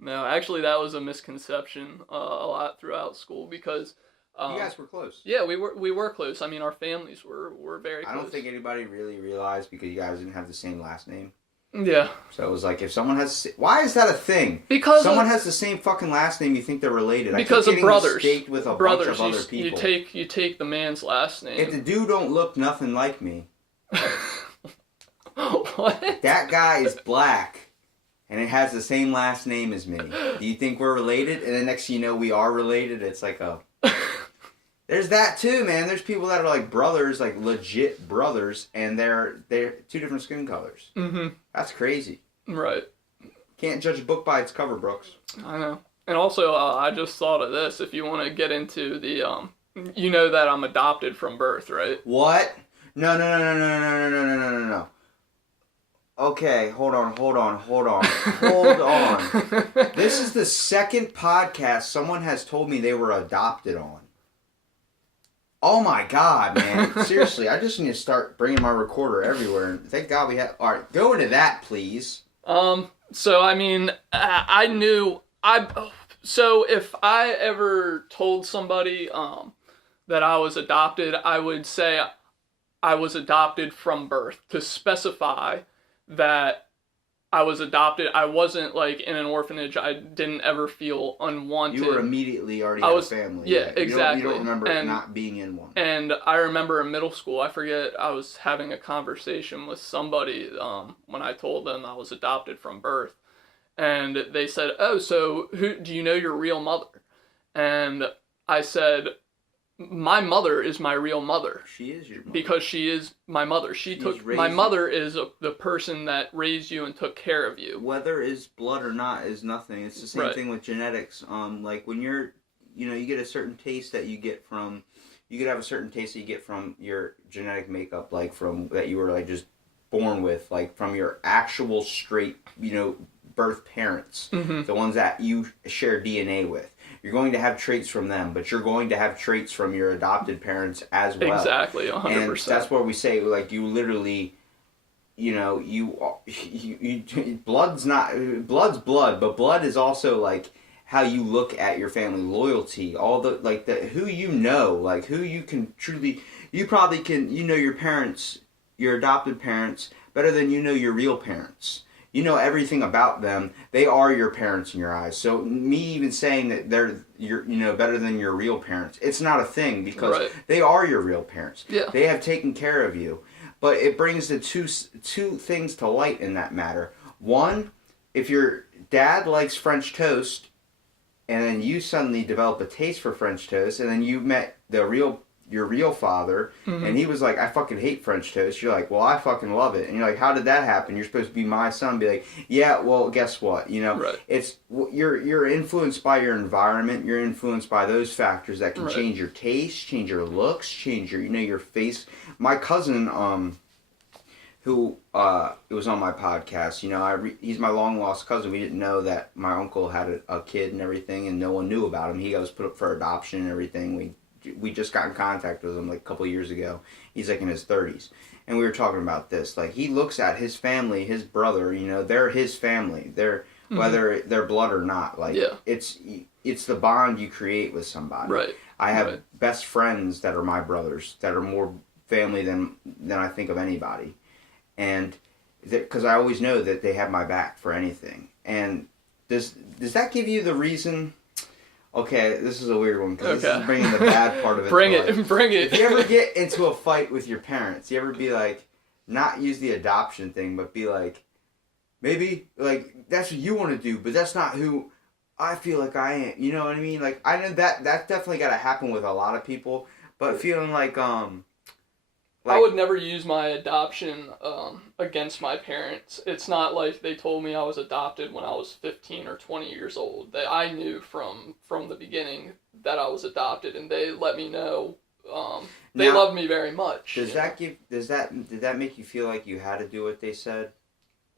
No, actually, that was a misconception a lot throughout school because... you guys were close. Yeah, we were close. I mean, our families were very close. I don't think anybody really realized because you guys didn't have the same last name. Yeah. So it was like, if someone has... Why is that a thing? Because someone has the same fucking last name, you think they're related. Because I keep of brothers. Mistake with a bunch of other people. You take the man's last name. If the dude don't look nothing like me... What? That guy is black, and it has the same last name as me. Do you think we're related? And then next thing you know, we are related. It's like a... There's that too, man. There's people that are like brothers, like legit brothers, and they're two different skin colors. Mm-hmm. That's crazy. Right. Can't judge a book by its cover, Brooks. I know. And also, I just thought of this. If you want to get into the, you know that I'm adopted from birth, right? What? No. Okay, hold on. This is the second podcast someone has told me they were adopted on. Oh my God, man. Seriously, I just need to start bringing my recorder everywhere. Thank God we have... Alright, go into that, please. So, I mean, I knew... So, if I ever told somebody, that I was adopted, I would say I was adopted from birth, to specify that I was adopted. I wasn't, like, in an orphanage. I didn't ever feel unwanted. You were immediately already had a family. Yeah, right? Exactly. You don't remember not being in one. And I remember in middle school, I forget, I was having a conversation with somebody when I told them I was adopted from birth. And they said, oh, so do you know your real mother? And I said, my mother is my real mother. She is your mother. Because she is my mother. My mother is the person that raised you and took care of you. Whether it's blood or not is nothing. It's the same thing with genetics. Like when you're, you get a certain taste that you get from, you could have a certain taste that you get from your genetic makeup, like from, that you were like just born with, like from your actual straight, birth parents. Mm-hmm. The ones that you share DNA with. You're going to have traits from them, but you're going to have traits from your adopted parents as well. Exactly, 100%. And that's where we say, like, you literally, blood's blood, but blood is also, like, how you look at your family, loyalty, all the, like, who like, who you can truly, you probably can, your parents, your adopted parents, better than your real parents. You know everything about them. They are your parents in your eyes. So me even saying that they're better than your real parents, it's not a thing because they are your real parents. Yeah. They have taken care of you. But it brings the two things to light in that matter. One, if your dad likes French toast, and then you suddenly develop a taste for French toast, and then you met your real father, mm-hmm. and he was like, I fucking hate French toast. You're like, well, I fucking love it. And you're like, how did that happen? You're supposed to be my son. Be like, yeah, well, guess what? It's, you're influenced by your environment. You're influenced by those factors that can change your taste, change your looks, change your, your face. My cousin, who it was on my podcast, he's my long lost cousin. We didn't know that my uncle had a kid and everything, and no one knew about him. He was put up for adoption and everything. We just got in contact with him like a couple of years ago. He's like in his 30s. And we were talking about this. Like, he looks at his family, his brother, they're his family. They're, mm-hmm. whether they're blood or not. Like, it's the bond you create with somebody. Right. I have best friends that are my brothers, that are more family than I think of anybody. And because I always know that they have my back for anything. And does that give you the reason... Okay, this is a weird one because this is bringing the bad part of it. Bring it. If you ever get into a fight with your parents, you ever be like, not use the adoption thing, but be like, maybe, like, that's what you want to do, but that's not who I feel like I am. You know what I mean? Like, I know that's definitely got to happen with a lot of people, but feeling like, I would never use my adoption against my parents. It's not like they told me I was adopted when I was 15 or 20 years old. I knew from the beginning that I was adopted, and they let me know. They loved me very much. Did that make you feel like you had to do what they said?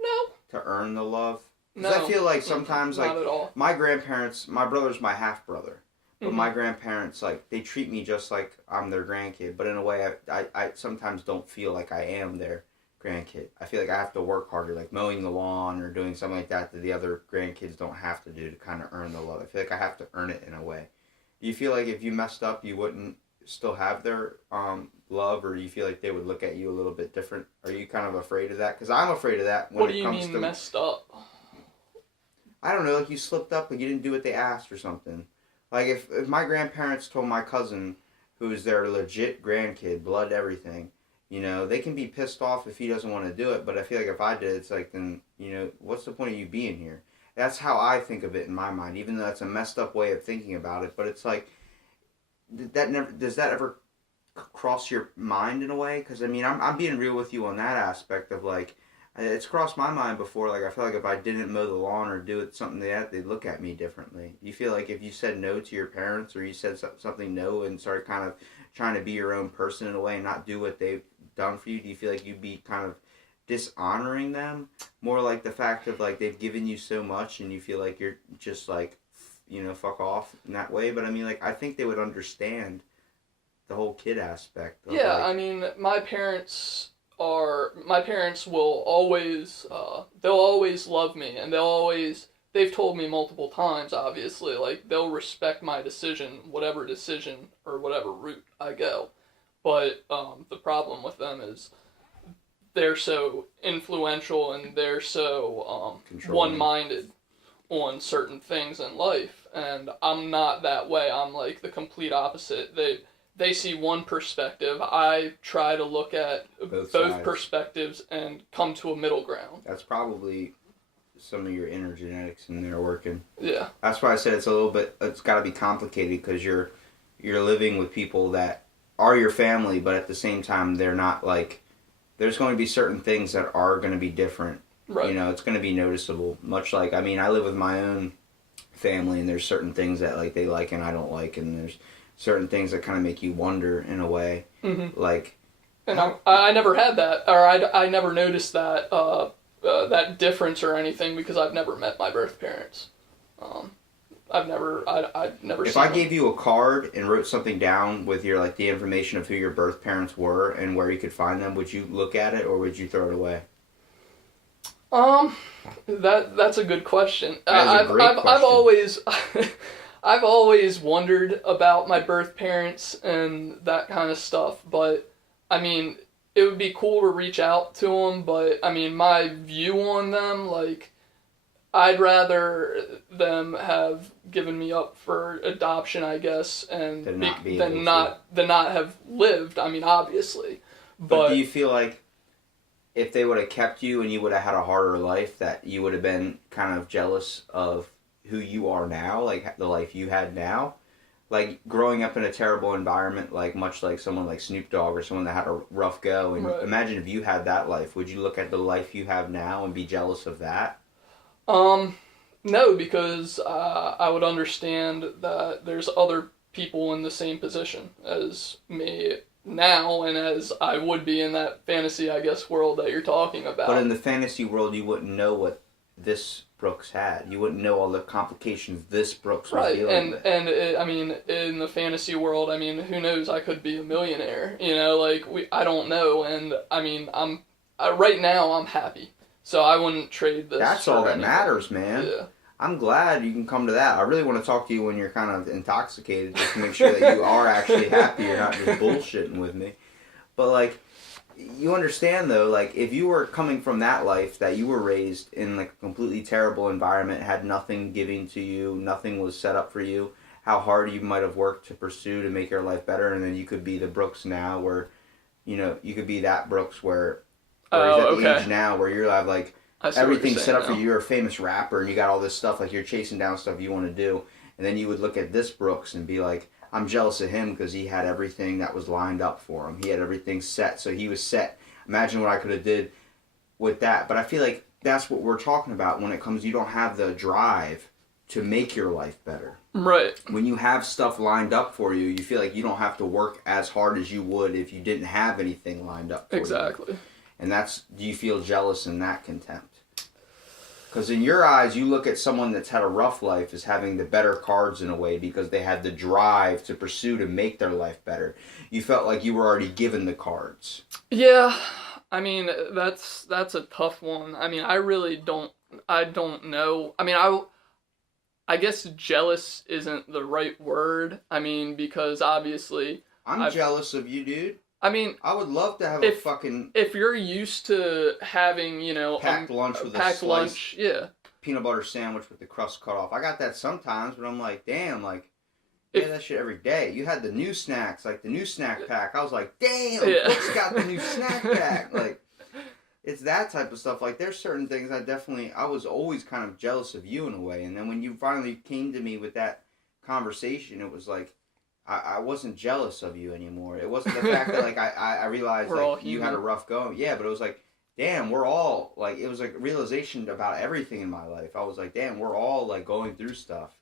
No. To earn the love? No. Because I feel like sometimes, not at all. My grandparents, my brother's my half brother. But mm-hmm. my grandparents, like, they treat me just like I'm their grandkid. But in a way, I sometimes don't feel like I am their grandkid. I feel like I have to work harder, like mowing the lawn or doing something like that the other grandkids don't have to do to kind of earn the love. I feel like I have to earn it in a way. Do you feel like if you messed up, you wouldn't still have their love, or do you feel like they would look at you a little bit different? Are you kind of afraid of that? Because I'm afraid of that when What do it you comes mean to messed up? I don't know, like you slipped up, like you didn't do what they asked or something. Like if my grandparents told my cousin, who's their legit grandkid, blood everything, they can be pissed off if he doesn't want to do it. But I feel like if I did, it's like then what's the point of you being here? That's how I think of it in my mind, even though that's a messed up way of thinking about it. But it's like does that ever cross your mind in a way? Because I mean, I'm being real with you on that aspect of like it's crossed my mind before. Like I feel like if I didn't mow the lawn or do it something they'd look at me differently. You feel like if you said no to your parents or you said something no and started kind of trying to be your own person in a way and not do what they've done for you, do you feel like you'd be kind of dishonoring them? More like the fact of like they've given you so much and you feel like you're just like fuck off in that way. But I mean, like I think they would understand the whole kid aspect of, Yeah, like, I mean, my parents will always they'll always love me, and they've told me multiple times, obviously, like they'll respect my decision or whatever route I go. But the problem with them is they're so influential and they're so one-minded on certain things in life, and I'm not that way. I'm like the complete opposite. They see one perspective. I try to look at both perspectives and come to a middle ground. That's probably some of your inner genetics in there working. Yeah. That's why I said it's got to be complicated, because you're living with people that are your family, but at the same time they're not, like, there's going to be certain things that are going to be different. Right. It's going to be noticeable. Much like, I mean, I live with my own family, and there's certain things that like they like and I don't like, and there's certain things that kind of make you wonder in a way. Mm-hmm. Like, and I never had that, or I never noticed that that difference or anything, because I've never met my birth parents. I've never if I gave you a card and wrote something down with your, like, the information of who your birth parents were and where you could find them, would you look at it or would you throw it away? That's a good question. That is a great question. I've always wondered about my birth parents and that kind of stuff, but I mean, it would be cool to reach out to them, but I mean, my view on them, like, I'd rather them have given me up for adoption, I guess, and than not have lived. I mean, obviously, but do you feel like if they would have kept you and you would have had a harder life, that you would have been kind of jealous of who you are now, like the life you had now? Like growing up in a terrible environment, like much like someone like Snoop Dogg or someone that had a rough go, and right. Imagine if you had that life, would you look at the life you have now and be jealous of that? No, because I would understand that there's other people in the same position as me now, and as I would be in that fantasy, I guess, world that you're talking about. But in the fantasy world, you wouldn't know what this Brooks had. You wouldn't know all the complications this Brooks was dealing with. And I mean, in the fantasy world, I mean, who knows? I could be a millionaire. Like I don't know. And I mean, right now I'm happy, so I wouldn't trade this. That's all that matters, man. Yeah. I'm glad you can come to that. I really want to talk to you when you're kind of intoxicated, just to make sure that you are actually happy. You're not just bullshitting with me. But like, you understand though, like if you were coming from that life, that you were raised in like a completely terrible environment, had nothing giving to you, nothing was set up for you, how hard you might have worked to pursue to make your life better, and then you could be the Brooks now where, you could be that Brooks where he's at the age now where you're like everything's set up for you. You're a famous rapper and you got all this stuff, like you're chasing down stuff you want to do, and then you would look at this Brooks and be like, I'm jealous of him because he had everything that was lined up for him. He had everything set, so he was set. Imagine what I could have did with that. But I feel like that's what we're talking about when it comes, you don't have the drive to make your life better. Right. When you have stuff lined up for you, you feel like you don't have to work as hard as you would if you didn't have anything lined up for you. Exactly. And do you feel jealous in that contempt? Because in your eyes, you look at someone that's had a rough life as having the better cards in a way because they had the drive to pursue to make their life better. You felt like you were already given the cards. Yeah, I mean, that's a tough one. I mean, I don't know. I mean, I guess jealous isn't the right word. I mean, because obviously I'm jealous of you, dude. I mean, I would love to have a fucking... If you're used to having, packed lunch with a lunch, yeah. peanut butter sandwich with the crust cut off. I got that sometimes, but I'm like, damn, like, yeah, that shit every day. You had the new snacks, like the new snack pack. I was like, damn, Brooks got the new snack pack. Like, it's that type of stuff. Like, there's certain things I was always kind of jealous of you in a way. And then when you finally came to me with that conversation, it was like, I wasn't jealous of you anymore. It wasn't the fact that, like, I realized, like, you had a rough go. Yeah, but it was like, damn, we're all, like, it was like realization about everything in my life. I was like, damn, we're all, like, going through stuff.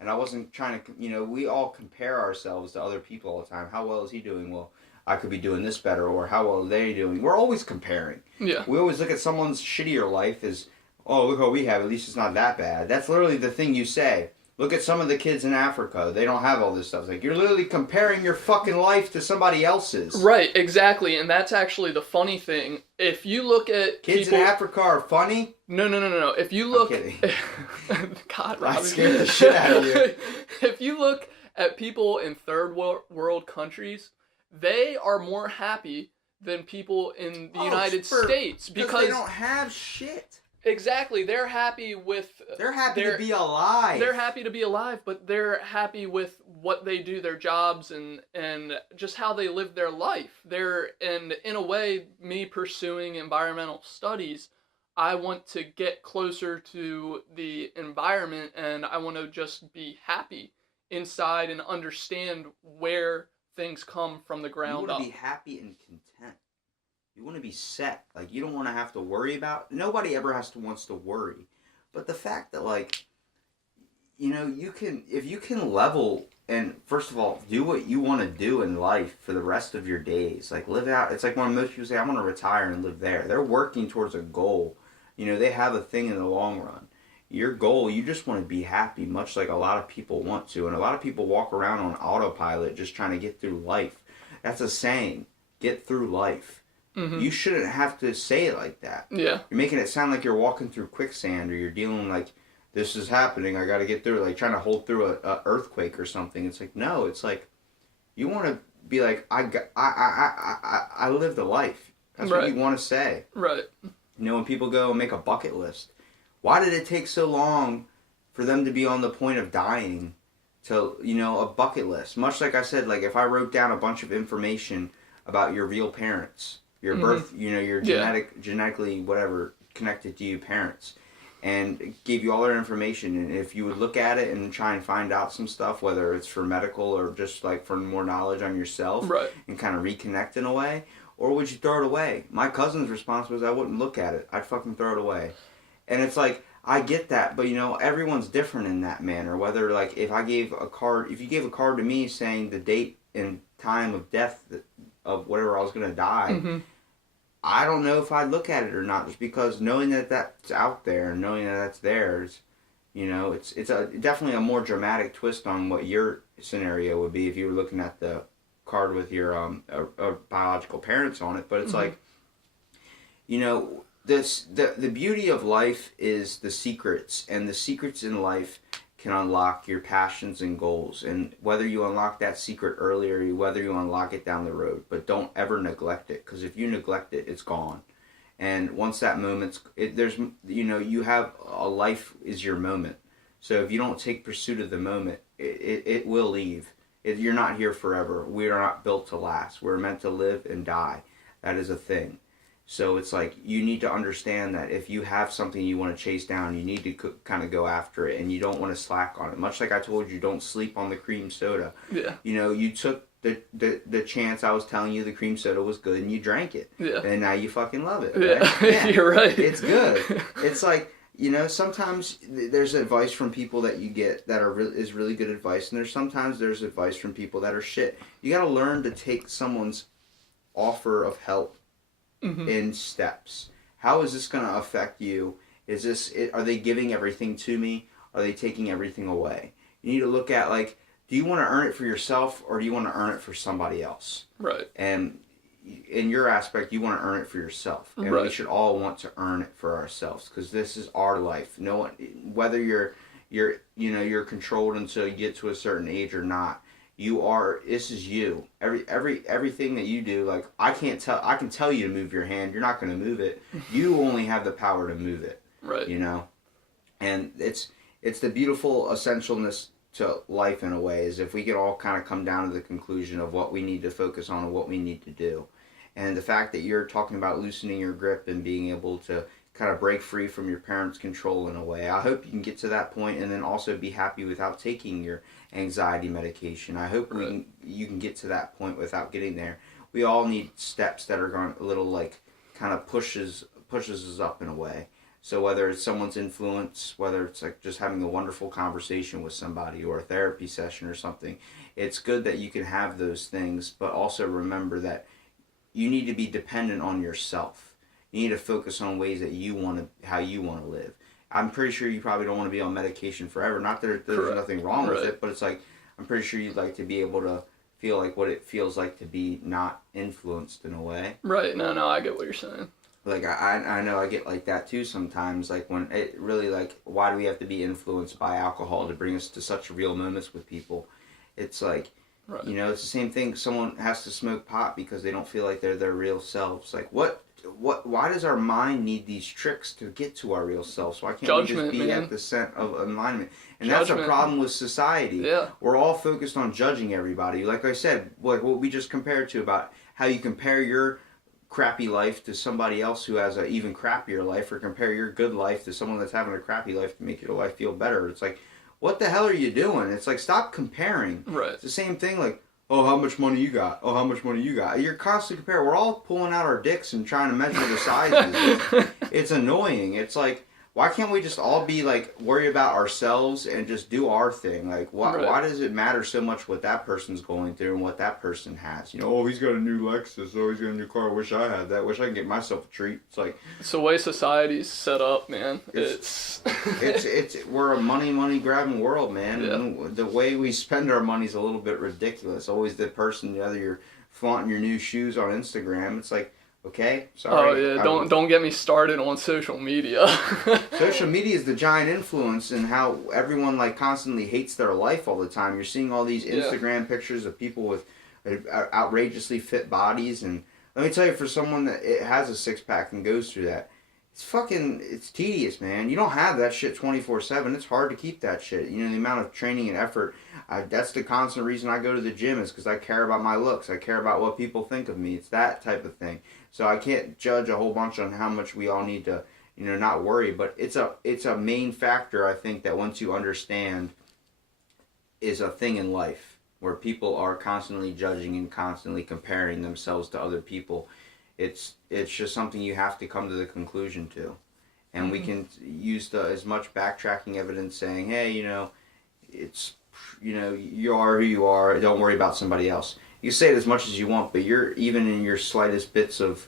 And I wasn't trying to, we all compare ourselves to other people all the time. How well is he doing? Well, I could be doing this better. Or how well are they doing? We're always comparing. Yeah. We always look at someone's shittier life as, oh, look what we have. At least it's not that bad. That's literally the thing you say. Look at some of the kids in Africa. They don't have all this stuff. It's like, you're literally comparing your fucking life to somebody else's. Right, exactly. And that's actually the funny thing. If you look at kids in Africa are funny? No. If you look... I'm kidding. God, Robbie. I scared the shit out of you. If you look at people in third world countries, they are more happy than people in the United States. Because they don't have shit. Exactly. They're happy with... They're happy to be alive. They're happy to be alive, but they're happy with what they do, their jobs, and just how they live their life. And in a way, me pursuing environmental studies, I want to get closer to the environment, and I want to just be happy inside and understand where things come from the ground up. You want to be happy and content. You want to be set. Like, you don't want to have to worry about... Nobody ever wants to worry. But the fact that, like, if you can level and, first of all, do what you want to do in life for the rest of your days. Like, live out... It's like when most people say, I want to retire and live there. They're working towards a goal. They have a thing in the long run. Your goal, you just want to be happy, much like a lot of people want to. And a lot of people walk around on autopilot just trying to get through life. That's a saying. Get through life. Mm-hmm. You shouldn't have to say it like that. Yeah. You're making it sound like you're walking through quicksand, or you're dealing like, this is happening, I got to get through it, like trying to hold through a earthquake or something. It's like, no, it's like, you want to be like, I lived a life. That's right. What you want to say. Right. When people go and make a bucket list, why did it take so long for them to be on the point of dying to, a bucket list? Much like I said, like, if I wrote down a bunch of information about your real parents, your birth, your genetically, whatever, connected to you parents, and gave you all their information, and if you would look at it and try and find out some stuff, whether it's for medical or just like for more knowledge on yourself, right, and kind of reconnect in a way, or would you throw it away? My cousin's response was, I wouldn't look at it. I'd fucking throw it away. And it's like, I get that, but everyone's different in that manner. Whether, like, if you gave a card to me saying the date and time of death of whatever I was going to die, mm-hmm, I don't know if I'd look at it or not, just because knowing that that's out there and knowing that that's theirs, it's definitely a more dramatic twist on what your scenario would be if you were looking at the card with your biological parents on it. But it's mm-hmm, like, the beauty of life is the secrets, and the secrets in life can unlock your passions and goals, and whether you unlock that secret earlier, whether you unlock it down the road, but don't ever neglect it, because if you neglect it, it's gone. And once that moment's, you have a life is your moment. So if you don't take pursuit of the moment, it will leave. You're not here forever. We are not built to last. We're meant to live and die. That is a thing. So it's like, you need to understand that if you have something you want to chase down, you need to kind of go after it, and you don't want to slack on it. Much like I told you, don't sleep on the cream soda. Yeah. You took the chance I was telling you the cream soda was good, and you drank it. Yeah. And now you fucking love it. Right? Yeah. You're right. It's good. It's like, sometimes there's advice from people that you get that is really good advice, and sometimes there's advice from people that are shit. You got to learn to take someone's offer of help, mm-hmm, in steps. How is this going to affect you? Are they giving everything to me? Are they taking everything away? You need to look at, like, do you want to earn it for yourself, or do you want to earn it for somebody else? Right. And in your aspect, you want to earn it for yourself. And right, we should all want to earn it for ourselves, because this is our life. No one, whether you're controlled until you get to a certain age or not, This is you. Everything that you do, like, I can tell you to move your hand. You're not going to move it. You only have the power to move it. Right. You know? And it's the beautiful essentialness to life in a way, is if we could all kind of come down to the conclusion of what we need to focus on and what we need to do. And the fact that you're talking about loosening your grip and being able to kind of break free from your parents' control in a way, I hope you can get to that point and then also be happy without taking your anxiety medication. I hope you can get to that point without getting there. We all need steps that are going a little, like, kind of pushes us up in a way. So whether it's someone's influence, whether it's like just having a wonderful conversation with somebody or a therapy session or something, it's good that you can have those things, but also remember that you need to be dependent on yourself. You need to focus on ways that how you want to live. I'm pretty sure you probably don't want to be on medication forever. Not that there's nothing wrong with it, but it's like, I'm pretty sure you'd like to be able to feel like what it feels like to be not influenced in a way. Right. No, I get what you're saying. Like, I know I get like that too sometimes, like when it really, like, why do we have to be influenced by alcohol to bring us to such real moments with people? It's like, right. You know, it's the same thing, someone has to smoke pot because they don't feel like they're their real selves. Like, why does our mind need these tricks to get to our real selves? Why can't we just be at the center of alignment? And that's a problem with society. Yeah. We're all focused on judging everybody. Like I said, like what we just compared to about how you compare your crappy life to somebody else who has an even crappier life, or compare your good life to someone that's having a crappy life to make your life feel better. It's like, what the hell are you doing? It's like, stop comparing. Right. It's the same thing, like, oh, how much money you got? Oh, how much money you got? You're constantly comparing. We're all pulling out our dicks and trying to measure the sizes. It's annoying. It's like, why can't we just all be like, worry about ourselves and just do our thing? Like, why does it matter so much what that person's going through and what that person has? You know, oh, he's got a new Lexus. Oh, he's got a new car. I wish I had that. Wish I could get myself a treat. It's like, it's the way society's set up, man. It's we're a money grabbing world, man. Yeah. And the way we spend our money's a little bit ridiculous. Always the person, whether you're flaunting your new shoes on Instagram, it's like, okay, sorry. Oh yeah, don't get me started on social media. Social media is the giant influence in how everyone, like, constantly hates their life all the time. You're seeing all these Instagram pictures of people with outrageously fit bodies, and let me tell you, for someone that it has a six-pack and goes through that, it's tedious, man. You don't have that shit 24/7. It's hard to keep that shit. You know, the amount of training and effort. That's the constant reason I go to the gym, is because I care about my looks. I care about what people think of me. It's that type of thing. So I can't judge a whole bunch on how much we all need to, you know, not worry. But it's a main factor, I think, that once you understand is a thing in life where people are constantly judging and constantly comparing themselves to other people. It's just something you have to come to the conclusion to. And we can use as much backtracking evidence saying, hey, you know, you are who you are. Don't worry about somebody else. You say it as much as you want, but you're, even in your slightest bits of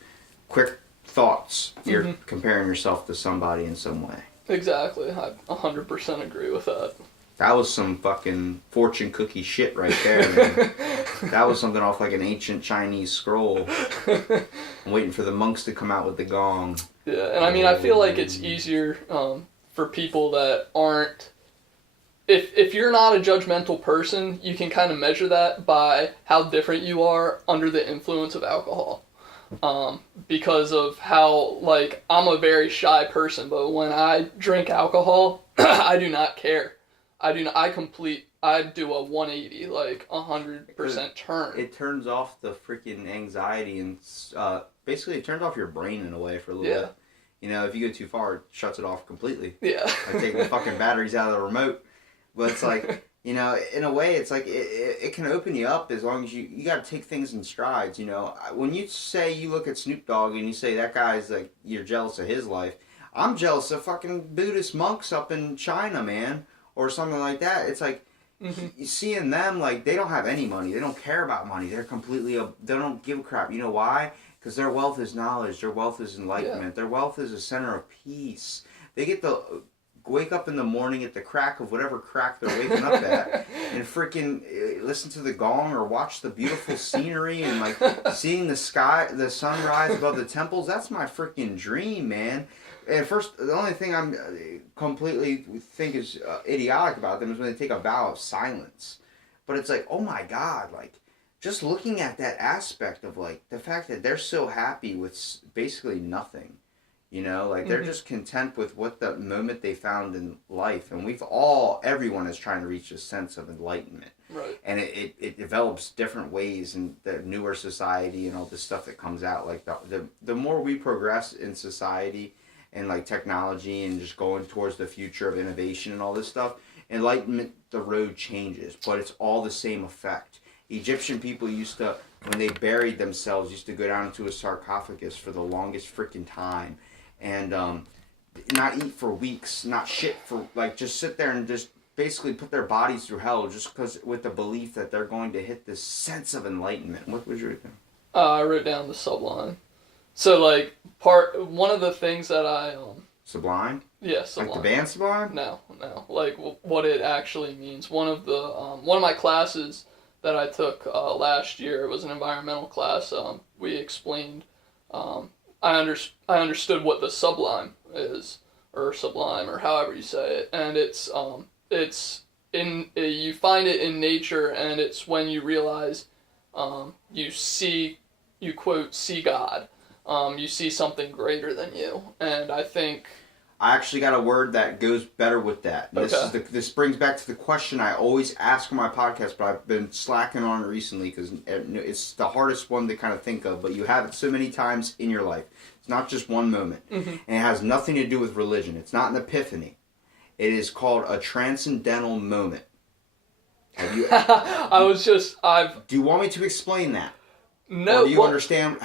quick thoughts, you're comparing yourself to somebody in some way. Exactly. I 100% agree with that. That was some fucking fortune cookie shit right there, man. That was something off like an ancient Chinese scroll. I'm waiting for the monks to come out with the gong. Yeah, and I mean, I feel like it's easier for people that aren't... If you're not a judgmental person, you can kind of measure that by how different you are under the influence of alcohol. Because of how, like, I'm a very shy person, but when I drink alcohol, I do not care. I do a 180, like 100% turn. It turns off the freaking anxiety and basically it turns off your brain in a way for a little bit. You know, if you go too far, it shuts it off completely. Yeah. Like taking the fucking batteries out of the remote. But it's like, you know, in a way, it's like it can open you up as long as you got to take things in strides. You know, when you say you look at Snoop Dogg and you say that guy's like, you're jealous of his life. I'm jealous of fucking Buddhist monks up in China, man, or something like that. It's like, seeing them, like, they don't have any money. They don't care about money. They're completely, they don't give a crap. You know why? Because their wealth is knowledge. Their wealth is enlightenment. Yeah. Their wealth is a center of peace. They get to wake up in the morning at the crack of whatever crack they're waking up at and freaking listen to the gong or watch the beautiful scenery and, like, seeing the sky, the sunrise above the temples. That's my freaking dream, man. At first, the only thing I'm completely think is idiotic about them is when they take a vow of silence. But it's like, oh my God, like, just looking at that aspect of, like, the fact that they're so happy with basically nothing, you know, like, they're just content with what the moment they found in life. And everyone is trying to reach a sense of enlightenment. Right. And it develops different ways in the newer society and all this stuff that comes out. Like, the more we progress in society and, like, technology and just going towards the future of innovation and all this stuff, enlightenment, the road changes, but it's all the same effect. Egyptian people used to, when they buried themselves, used to go down into a sarcophagus for the longest freaking time and not eat for weeks, not shit for, like, just sit there and just basically put their bodies through hell just because with the belief that they're going to hit this sense of enlightenment. What was your thing? I wrote down the sublime. So, like, one of the things that I Sublime? Yeah, Sublime. Like the band Sublime? No. Like what it actually means. One of my classes that I took last year was an environmental class. We explained. I understood what the sublime is, or sublime, or however you say it, and you find it in nature, and it's when you realize you quote see God. You see something greater than you, and I think I actually got a word that goes better with that. Okay. This brings back to the question I always ask on my podcast, but I've been slacking on it recently because it's the hardest one to kind of think of, but you have it so many times in your life. It's not just one moment, and it has nothing to do with religion. It's not an epiphany. It is called a transcendental moment. Have you? Do you want me to explain that? No. Or do you understand?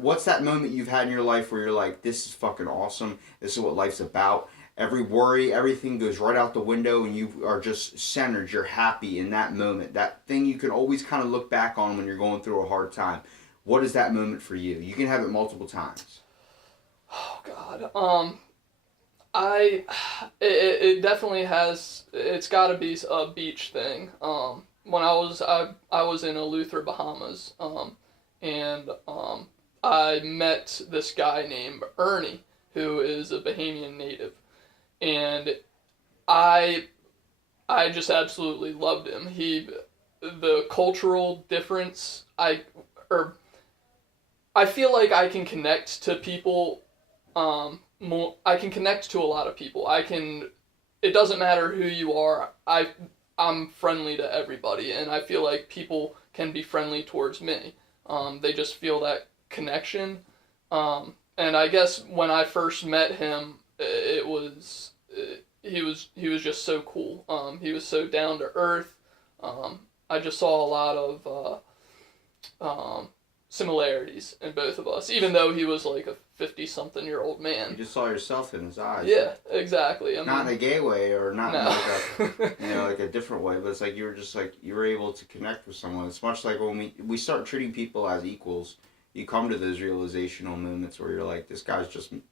What's that moment you've had in your life where you're like, this is fucking awesome. This is what life's about. Every worry, everything goes right out the window, and you are just centered. You're happy in that moment. That thing you can always kind of look back on when you're going through a hard time. What is that moment for you? You can have it multiple times. Oh God. It definitely has. It's got to be a beach thing. When I was in Eleuthera, Bahamas. And I met this guy named Ernie, who is a Bahamian native, and I just absolutely loved him. The cultural difference, I feel like I can connect to people. I can connect to a lot of people. It doesn't matter who you are. I'm friendly to everybody, and I feel like people can be friendly towards me. They just feel that connection. And I guess when I first met him, he was just so cool. He was so down to earth. I just saw a lot of similarities in both of us, even though he was like a 50-something-year-old man. You just saw yourself in his eyes. Yeah, exactly. Not in a gay way, or not no. in like a different way, but it's like you were able to connect with someone. It's much like when we start treating people as equals, you come to those realizational moments where you're like, this guy's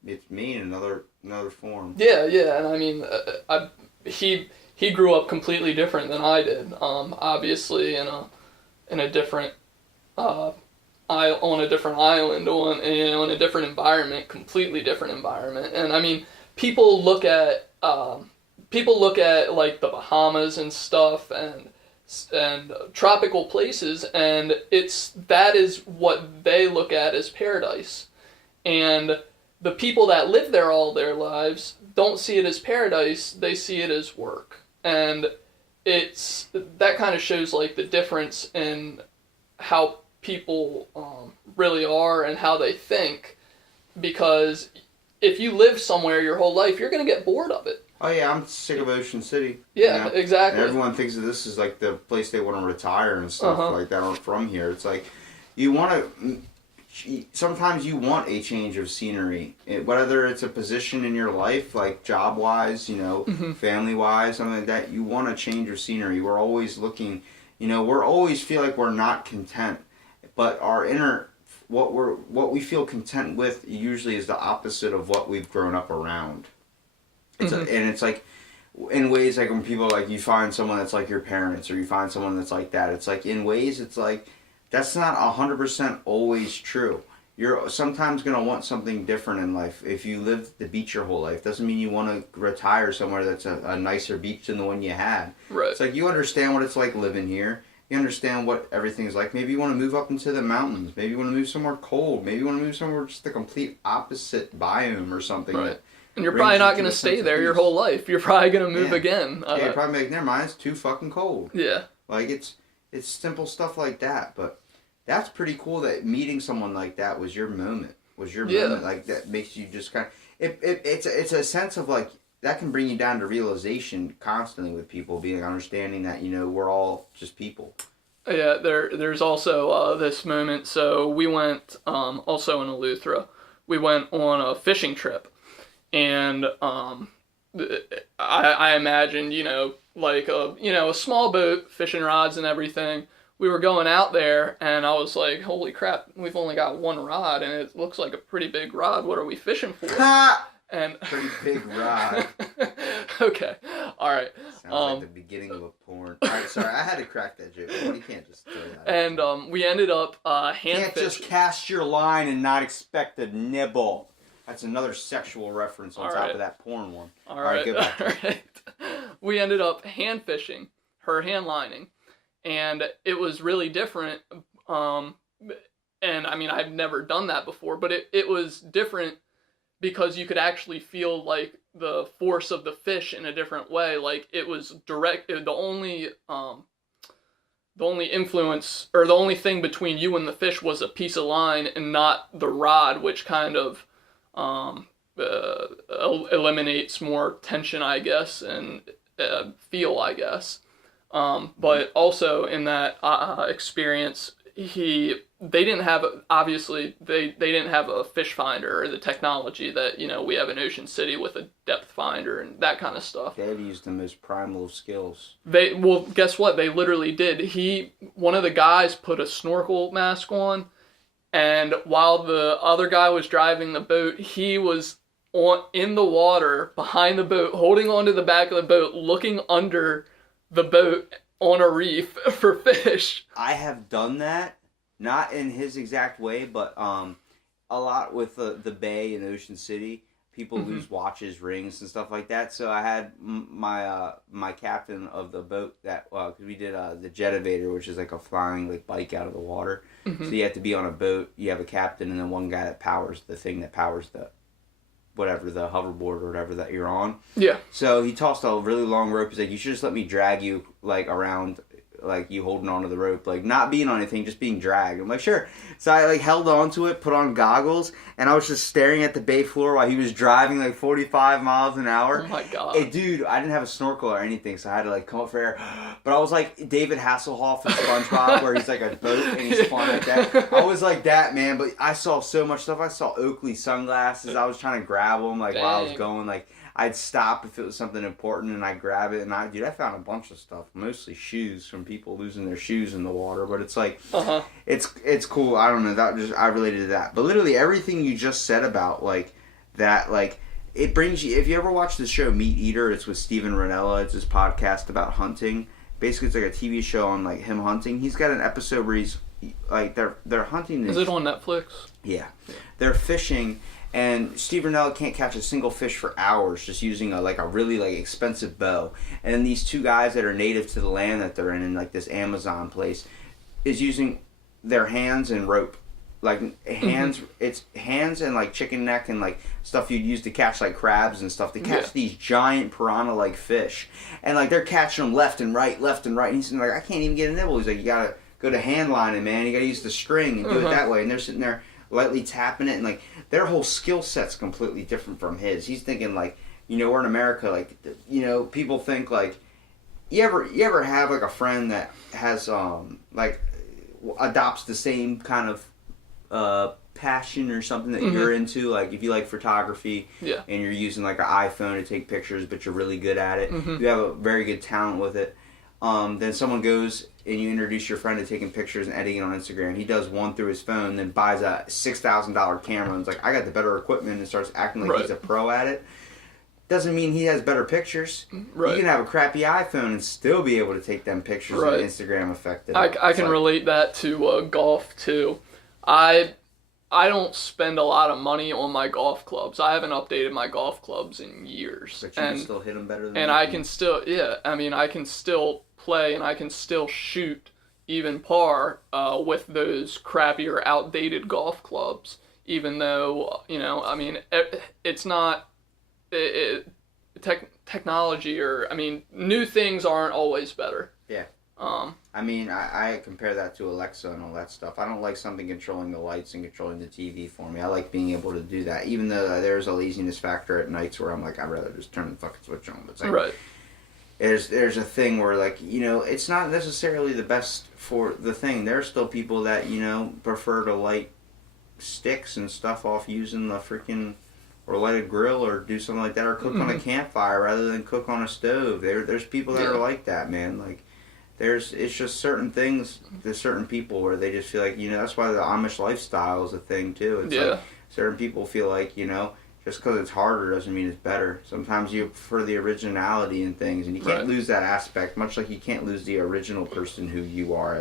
it's me in another form. Yeah, and I mean, he grew up completely different than I did. Obviously in a different on a different island, in a different environment, completely different environment. And I mean, people look at like the Bahamas and stuff and tropical places, and that is what they look at as paradise. And the people that live there all their lives don't see it as paradise, they see it as work. And that kind of shows like the difference in how people really are and how they think, because if you live somewhere your whole life, you're going to get bored of it. Oh yeah, I'm sick of Ocean City. Yeah, exactly. And everyone thinks that this is like the place they want to retire and stuff like that aren't from here. It's like sometimes you want a change of scenery, whether it's a position in your life, like job-wise, family-wise, something like that. You want a change of scenery. We're always looking, we're always feel like we're not content. But our inner, what we feel content with usually is the opposite of what we've grown up around. And it's like, in ways like when people like, you find someone that's like your parents, or you find someone that's like that, it's like, in ways it's like, that's not 100% always true. You're sometimes going to want something different in life. If you lived the beach your whole life, doesn't mean you want to retire somewhere that's a nicer beach than the one you had. Right. It's like, you understand what it's like living here. You understand what everything's like. Maybe you want to move up into the mountains. Maybe you want to move somewhere cold. Maybe you want to move somewhere just the complete opposite biome or something. Right. And you're probably not going to stay there your whole life. You're probably going to move again. Yeah, you're probably like, never mind, it's too fucking cold. Yeah. Like, it's simple stuff like that. But that's pretty cool that meeting someone like that was your moment. Moment. Like, that makes you just kind of... It's a sense of, like, that can bring you down to realization constantly with people, being understanding that, we're all just people. Yeah, there's also this moment. So we went, also in Eleuthera, we went on a fishing trip. And I imagined, like a small boat, fishing rods and everything. We were going out there, and I was like, holy crap, we've only got one rod, and it looks like a pretty big rod. What are we fishing for? And pretty big rod. Okay, all right. Sounds like the beginning of a porn. All right, sorry, I had to crack that joke. You can't just throw that. And we ended up hand can't fishing. Just cast your line and not expect a nibble. That's another sexual reference on top of that porn one. All right, go back. All right. We ended up hand fishing, her hand lining, and it was really different. And I mean, I've never done that before, but it was different because you could actually feel like the force of the fish in a different way. Like it was direct. The only influence, or the only thing between you and the fish was a piece of line and not the rod, which kind of eliminates more tension, I guess, and feel, I guess. But also in that experience, they didn't have a fish finder or the technology that we have in Ocean City with a depth finder and that kind of stuff. They had used the most primal of skills. Well, guess what? They literally did. One of the guys put a snorkel mask on. And while the other guy was driving the boat, he was in the water behind the boat, holding onto the back of the boat, looking under the boat on a reef for fish. I have done that, not in his exact way, but a lot with the bay in Ocean City. People lose watches, rings, and stuff like that. So I had my captain of the boat that because we did the jet evader, which is like a flying bike out of the water. So you have to be on a boat. You have a captain and then one guy that powers the thing that powers the hoverboard or whatever that you're on. Yeah. So he tossed a really long rope. He's like, you should just let me drag you around, you holding onto the rope, not being on anything, just being dragged. I'm like, sure. So I held onto it, put on goggles, and I was just staring at the bay floor while he was driving 45 miles an hour. Oh my god. Hey, dude, I didn't have a snorkel or anything, so I had to come up for air. But I was like David Hasselhoff in SpongeBob, where he's a boat and he's flying like that. I was like that, man. But I saw so much stuff. I saw Oakley sunglasses. I was trying to grab them while I was going. I'd stop if it was something important and I'd grab it, and I found a bunch of stuff, mostly shoes from people losing their shoes in the water, but it's it's cool. I don't know, I related to that. But literally everything you just said about that, it brings you, if you ever watch the show Meat Eater, it's with Steven Ranella, it's his podcast about hunting. Basically it's like a TV show on him hunting. He's got an episode where he's they're hunting. Is it on Netflix? Yeah. They're fishing. And Steve Ranella can't catch a single fish for hours just using a really expensive bow. And then these two guys that are native to the land that they're in this Amazon place is using their hands and rope. It's hands and chicken neck and stuff you'd use to catch crabs and stuff to catch these giant piranha fish. And they're catching them left and right. And he's like, I can't even get a nibble. He's like, you gotta go to hand lining, man. You gotta use the string and do it that way. And they're sitting there lightly tapping it, and their whole skill set's completely different from his. He's thinking we're in America, people think you ever have a friend that has adopts the same kind of passion or something that you're into, if you like photography and you're using an iPhone to take pictures but you're really good at it, you have a very good talent with it. Then someone goes and you introduce your friend to taking pictures and editing on Instagram. He does one through his phone, then buys a $6,000 camera and is I got the better equipment, and starts acting like he's a pro at it. Doesn't mean he has better pictures. Right. You can have a crappy iPhone and still be able to take them pictures and Instagram effective. I can relate that to golf too. I don't spend a lot of money on my golf clubs. I haven't updated my golf clubs in years. But you can still hit them better than I can still, I can still play and I can still shoot even par with those crappier, outdated golf clubs. Even though, I mean, it's not technology, or I mean, new things aren't always better. Yeah. I mean, I compare that to Alexa and all that stuff. I don't like something controlling the lights and controlling the TV for me. I like being able to do that, even though there's a laziness factor at nights where I'm like, I'd rather just turn the fucking switch on. But it's like, right. There's a thing where, like, it's not necessarily the best for the thing. There's still people that, prefer to light sticks and stuff off using the freaking, or light a grill or do something like that, or cook on a campfire rather than cook on a stove. There's people that are like that, man. Like, it's just certain things, there's certain people where they just feel like, that's why the Amish lifestyle is a thing too. It's like certain people feel like, just because it's harder doesn't mean it's better. Sometimes you prefer the originality in things, and you can't lose that aspect, much like you can't lose the original person who you are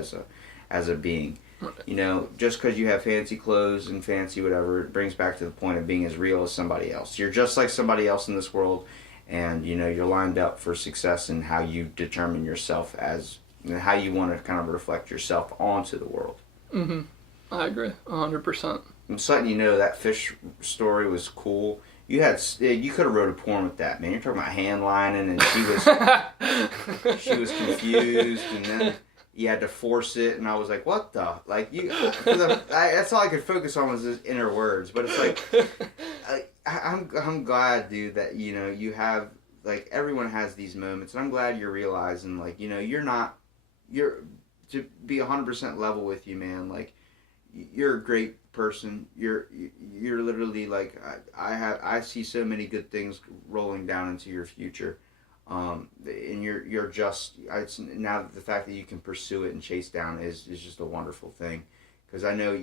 as a being. Right. Just because you have fancy clothes and fancy whatever, it brings back to the point of being as real as somebody else. You're just like somebody else in this world, and you're lined up for success in how you determine yourself as, how you want to kind of reflect yourself onto the world. Mm-hmm. I agree, 100%. I'm just letting you know that fish story was cool. You could have wrote a porn with that, man. You're talking about hand lining, and she was confused, and then you had to force it, and I was like, what the? Like, that's all I could focus on was his inner words. But it's like, I'm glad, dude, that, you have, like, everyone has these moments, and I'm glad you're realizing, like, you're to be 100% level with you, man. Like, you're a great person. You're literally, like, I see so many good things rolling down into your future. And you're just, now the fact that you can pursue it and chase down is just a wonderful thing. Because I know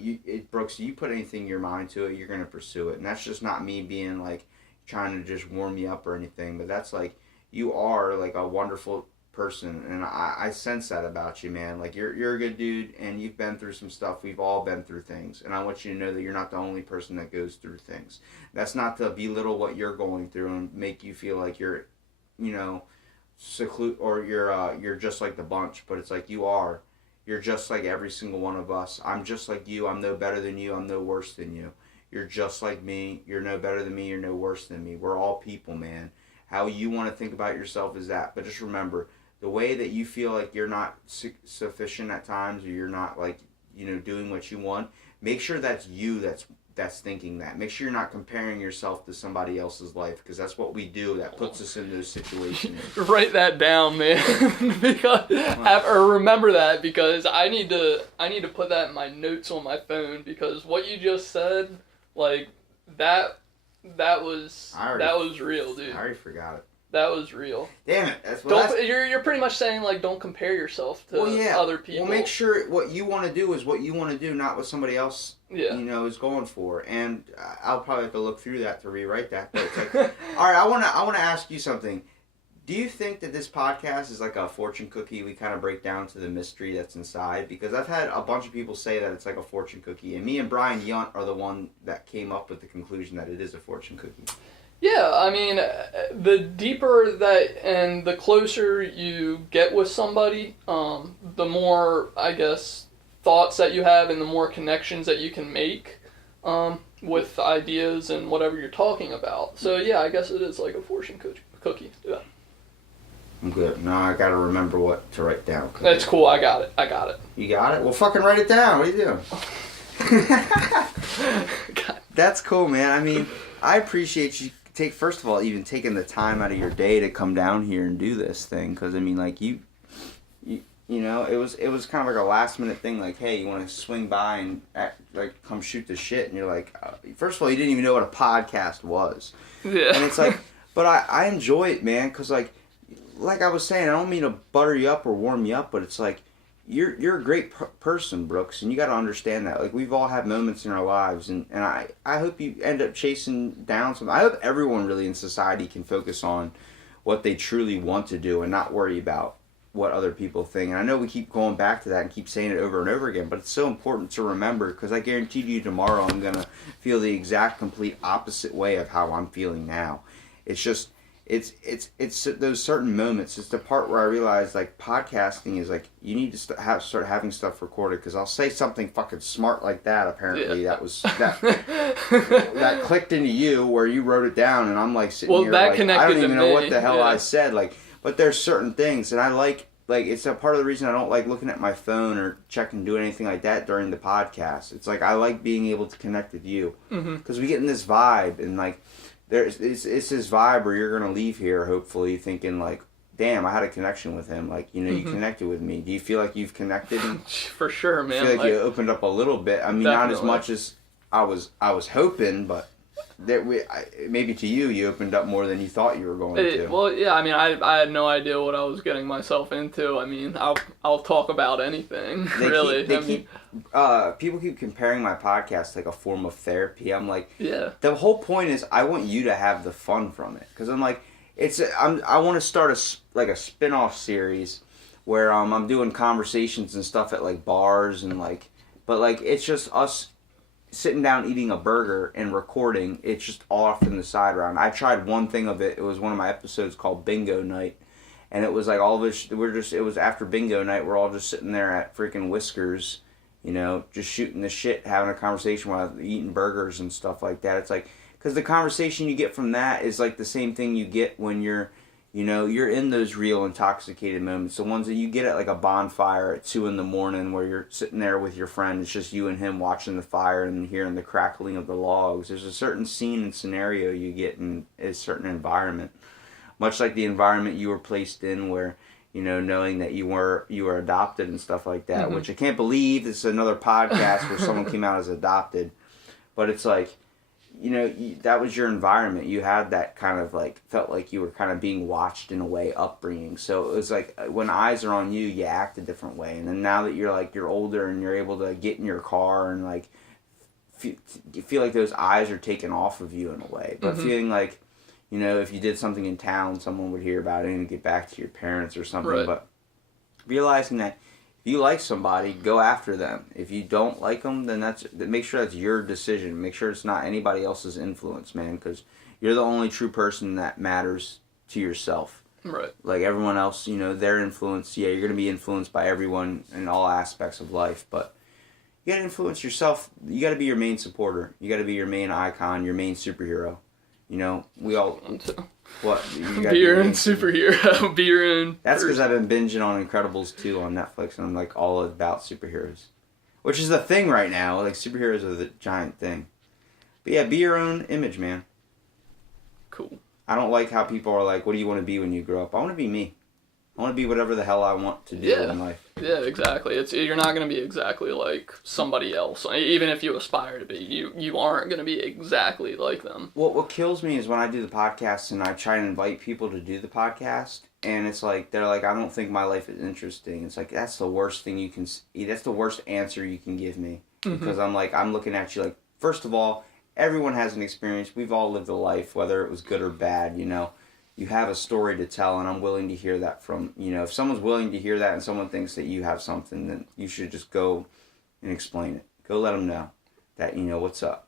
Brooks, you put anything in your mind to it, you're going to pursue it. And that's just not me being, like, trying to just warm you up or anything. But that's, like, you are, like, a wonderful person, and I sense that about you, man. Like, you're a good dude, and you've been through some stuff. We've all been through things, and I want you to know that you're not the only person that goes through things. That's not to belittle what you're going through and make you feel like you're, seclude, or you're just like the bunch. But it's like, you're just like every single one of us. I'm just like you. I'm no better than you. I'm no worse than you. You're just like me. You're no better than me. You're no worse than me. We're all people, man. How you want to think about yourself is that. But just remember, the way that you feel like you're not sufficient at times, or you're not, like, doing what you want, make sure that's you that's thinking that. Make sure you're not comparing yourself to somebody else's life, because that's what we do. That puts us in those situations. Write that down, man. Or remember that, because I need to put that in my notes on my phone, because what you just said, like, that was real, dude. I already forgot it. That was real. Damn it! You're pretty much saying, like, don't compare yourself to other people. Well, make sure what you want to do is what you want to do, not what somebody else is going for. And I'll probably have to look through that to rewrite that. But it's like, all right, I want to ask you something. Do you think that this podcast is like a fortune cookie? We kind of break down to the mystery that's inside, because I've had a bunch of people say that it's like a fortune cookie, and me and Brian Yunt are the one that came up with the conclusion that it is a fortune cookie. Yeah, I mean, the deeper that and the closer you get with somebody, the more, I guess, thoughts that you have and the more connections that you can make with ideas and whatever you're talking about. So, yeah, I guess it is like a fortune cookie. Yeah. I'm good. Now I gotta remember what to write down. That's cool. I got it. You got it? Well, fucking write it down. What are you doing? That's cool, man. I mean, I appreciate you first of all, even taking the time out of your day to come down here and do this thing, because I mean, like, you know, it was kind of like a last minute thing, like, hey, you want to swing by and come shoot the shit, and you're like, first of all, you didn't even know what a podcast was, yeah, and it's like, but I enjoy it, man, because like I was saying, I don't mean to butter you up or warm you up, but it's like, you're a great person, Brooks, and you got to understand that. Like, we've all had moments in our lives, and I hope you end up chasing down some. I hope everyone really in society can focus on what they truly want to do and not worry about what other people think. And I know we keep going back to that and keep saying it over and over again, but it's so important to remember, because I guarantee you tomorrow I'm going to feel the exact complete opposite way of how I'm feeling now. It's just, it's those certain moments. It's the part where I realize like podcasting is like you need to start having stuff recorded, because I'll say something fucking smart like that. Apparently that clicked into you where you wrote it down, and I'm like sitting here like I don't even know what the hell I said. Like, but there's certain things, and I like it's a part of the reason I don't like looking at my phone or checking, doing anything like that during the podcast. It's like I like being able to connect with you, because we get in this vibe, and like. It's this vibe where you're gonna leave here hopefully thinking like, damn, I had a connection with him. Like, you know, you connected with me. Do you feel like you've connected? For sure, man. I feel like you opened up a little bit. I mean, definitely. not as much as I was hoping, but maybe to you opened up more than you thought you were going to. Well, yeah. I mean, I had no idea what I was getting myself into. I mean, I'll talk about anything. People keep comparing my podcast to like a form of therapy. I'm like, yeah. The whole point is I want you to have the fun from it, because I'm like, I want to start a spin-off series where I'm doing conversations and stuff at like bars and like, but like it's just us sitting down eating a burger and recording. It's just off in the side round. I tried one thing of it. It was one of my episodes called Bingo Night, and it was like all of us. It was after Bingo Night. We're all just sitting there at freaking Whiskers, you know, just shooting the shit, having a conversation while eating burgers and stuff like that. It's like, because the conversation you get from that is like the same thing you get when you're in those real intoxicated moments. The ones that you get at like a bonfire at 2 a.m. where you're sitting there with your friend. It's just you and him watching the fire and hearing the crackling of the logs. There's a certain scene and scenario you get in a certain environment. Much like the environment you were placed in where, you know, knowing that you were adopted and stuff like that, which I can't believe this is another podcast where someone came out as adopted. But it's like, you know, that was your environment. You had that kind of like, felt like you were kind of being watched in a way, upbringing. So it was like when eyes are on you, you act a different way. And then now that you're older and you're able to get in your car and like feel like those eyes are taken off of you in a way. But feeling like, you know, if you did something in town, someone would hear about it and get back to your parents or something. Right. But realizing that if you like somebody, go after them. If you don't like them, then make sure that's your decision. Make sure it's not anybody else's influence, man, because you're the only true person that matters to yourself. Right. Like everyone else, you know, their influence, yeah, you're going to be influenced by everyone in all aspects of life, but you got to influence yourself. You got to be your main supporter. You got to be your main icon, your main superhero. You know, we all... What? Beer and superhero. Beer and... That's because I've been binging on Incredibles 2 on Netflix, and I'm like all about superheroes. Which is the thing right now. Like, superheroes are the giant thing. But yeah, be your own image, man. Cool. I don't like how people are like, what do you want to be when you grow up? I want to be me. I want to be whatever the hell I want to do in life. Yeah, exactly. You're not going to be exactly like somebody else. Even if you aspire to be, you aren't going to be exactly like them. What kills me is when I do the podcast and I try and invite people to do the podcast, and it's like, they're like, I don't think my life is interesting. It's like, that's the worst thing you can, that's the worst answer you can give me. Because I'm like, I'm looking at you like, first of all, everyone has an experience. We've all lived a life, whether it was good or bad, you know. You have a story to tell, and I'm willing to hear that from, you know, if someone's willing to hear that and someone thinks that you have something, then you should just go and explain it. Go let them know that, you know, what's up.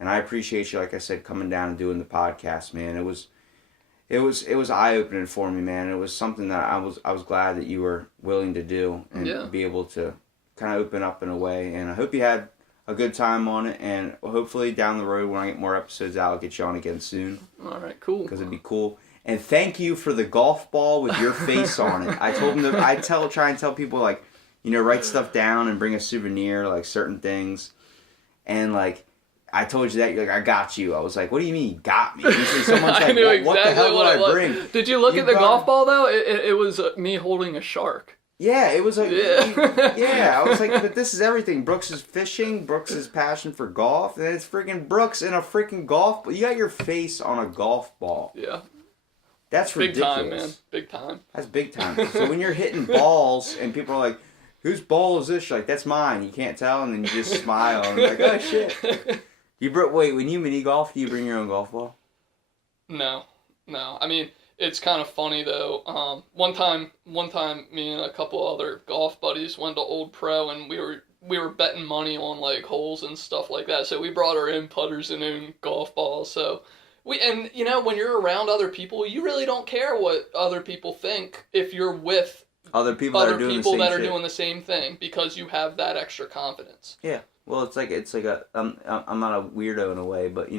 And I appreciate you, like I said, coming down and doing the podcast, man. It was eye-opening for me, man. It was something that I was glad that you were willing to do and be able to kind of open up in a way. And I hope you had a good time on it, and hopefully down the road when I get more episodes out, I'll get you on again soon. All right, cool. Because it'd be cool. And thank you for the golf ball with your face on it. I told him try and tell people, like, you know, write stuff down and bring a souvenir, like certain things. And like, I told you that, you're like, I got you. I was like, what do you mean you got me? Usually someone's like, what the hell would I bring? Did you look at the golf ball though? It was me holding a shark. Yeah, it was like, I was like, but this is everything. Brooks is fishing, Brooks is passion for golf, and it's freaking Brooks in a freaking golf ball. You got your face on a golf ball. Yeah. That's ridiculous. Big time, man. Big time. That's big time. So when you're hitting balls and people are like, whose ball is this? You're like, that's mine. You can't tell, and then you just smile and you're like, oh shit. Wait, when you mini golf, do you bring your own golf ball? No. I mean, it's kind of funny though. One time, me and a couple other golf buddies went to Old Pro, and we were betting money on like holes and stuff like that. So we brought our own putters and own golf balls. So And when you're around other people, you really don't care what other people think if you're with other people that are doing the same thing, because you have that extra confidence. Yeah. Well, it's like I'm not a weirdo in a way, but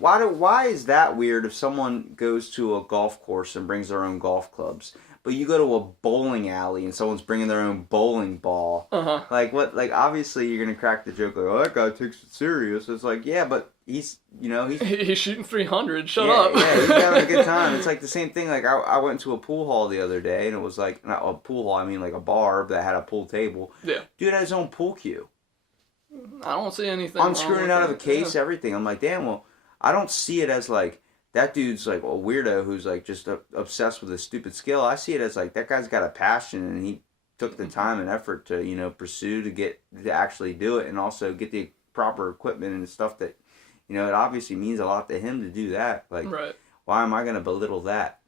why is that weird if someone goes to a golf course and brings their own golf clubs, but you go to a bowling alley and someone's bringing their own bowling ball? Like what? Like obviously you're gonna crack the joke like, oh, that guy takes it serious. It's like, yeah, but he's shooting 300. Shut up. Yeah, he's having a good time. It's like the same thing. Like I went to a pool hall the other day, and it was like not a pool hall. I mean like a bar that had a pool table. Yeah. Dude had his own pool cue. I don't see anything. Unscrewing it out of a case, everything. I'm like, damn. Well, I don't see it as like that dude's like a weirdo who's like just obsessed with a stupid skill. I see it as like that guy's got a passion and he took the time and effort to pursue to actually do it, and also get the proper equipment and stuff that it obviously means a lot to him to do that. Like, right. Why am I gonna belittle that?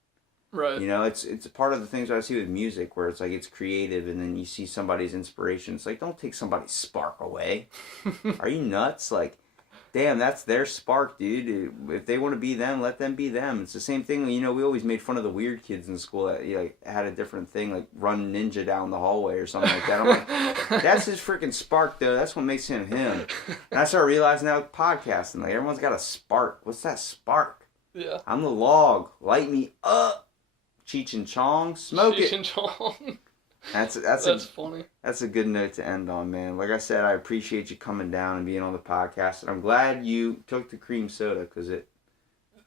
Right. It's part of the things I see with music where it's like it's creative, and then you see somebody's inspiration. It's like, don't take somebody's spark away. Are you nuts? Like, damn, that's their spark, dude. If they want to be them, let them be them. It's the same thing. We always made fun of the weird kids in school that had a different thing, like run ninja down the hallway or something like that. I'm like, that's his freaking spark, though. That's what makes him him. And I started realizing now with podcasting, like everyone's got a spark. What's that spark? Yeah. I'm the log. Light me up. Cheech and Chong, smoke Cheech it. and Chong. That's funny. That's a good note to end on, man. Like I said, I appreciate you coming down and being on the podcast, and I'm glad you took the cream soda because it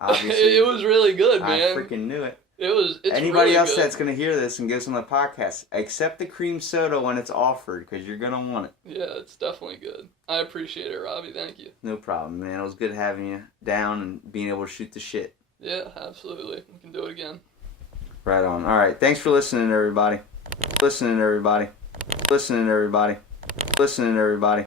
obviously it was really good, man. I freaking knew it. It's anybody really else good. that's gonna hear this and goes on the podcast, accept the cream soda when it's offered because you're gonna want it. Yeah, it's definitely good. I appreciate it, Robbie. Thank you. No problem, man. It was good having you down and being able to shoot the shit. Yeah, absolutely. We can do it again. Right on. All right. Thanks for listening, everybody. Listening, everybody.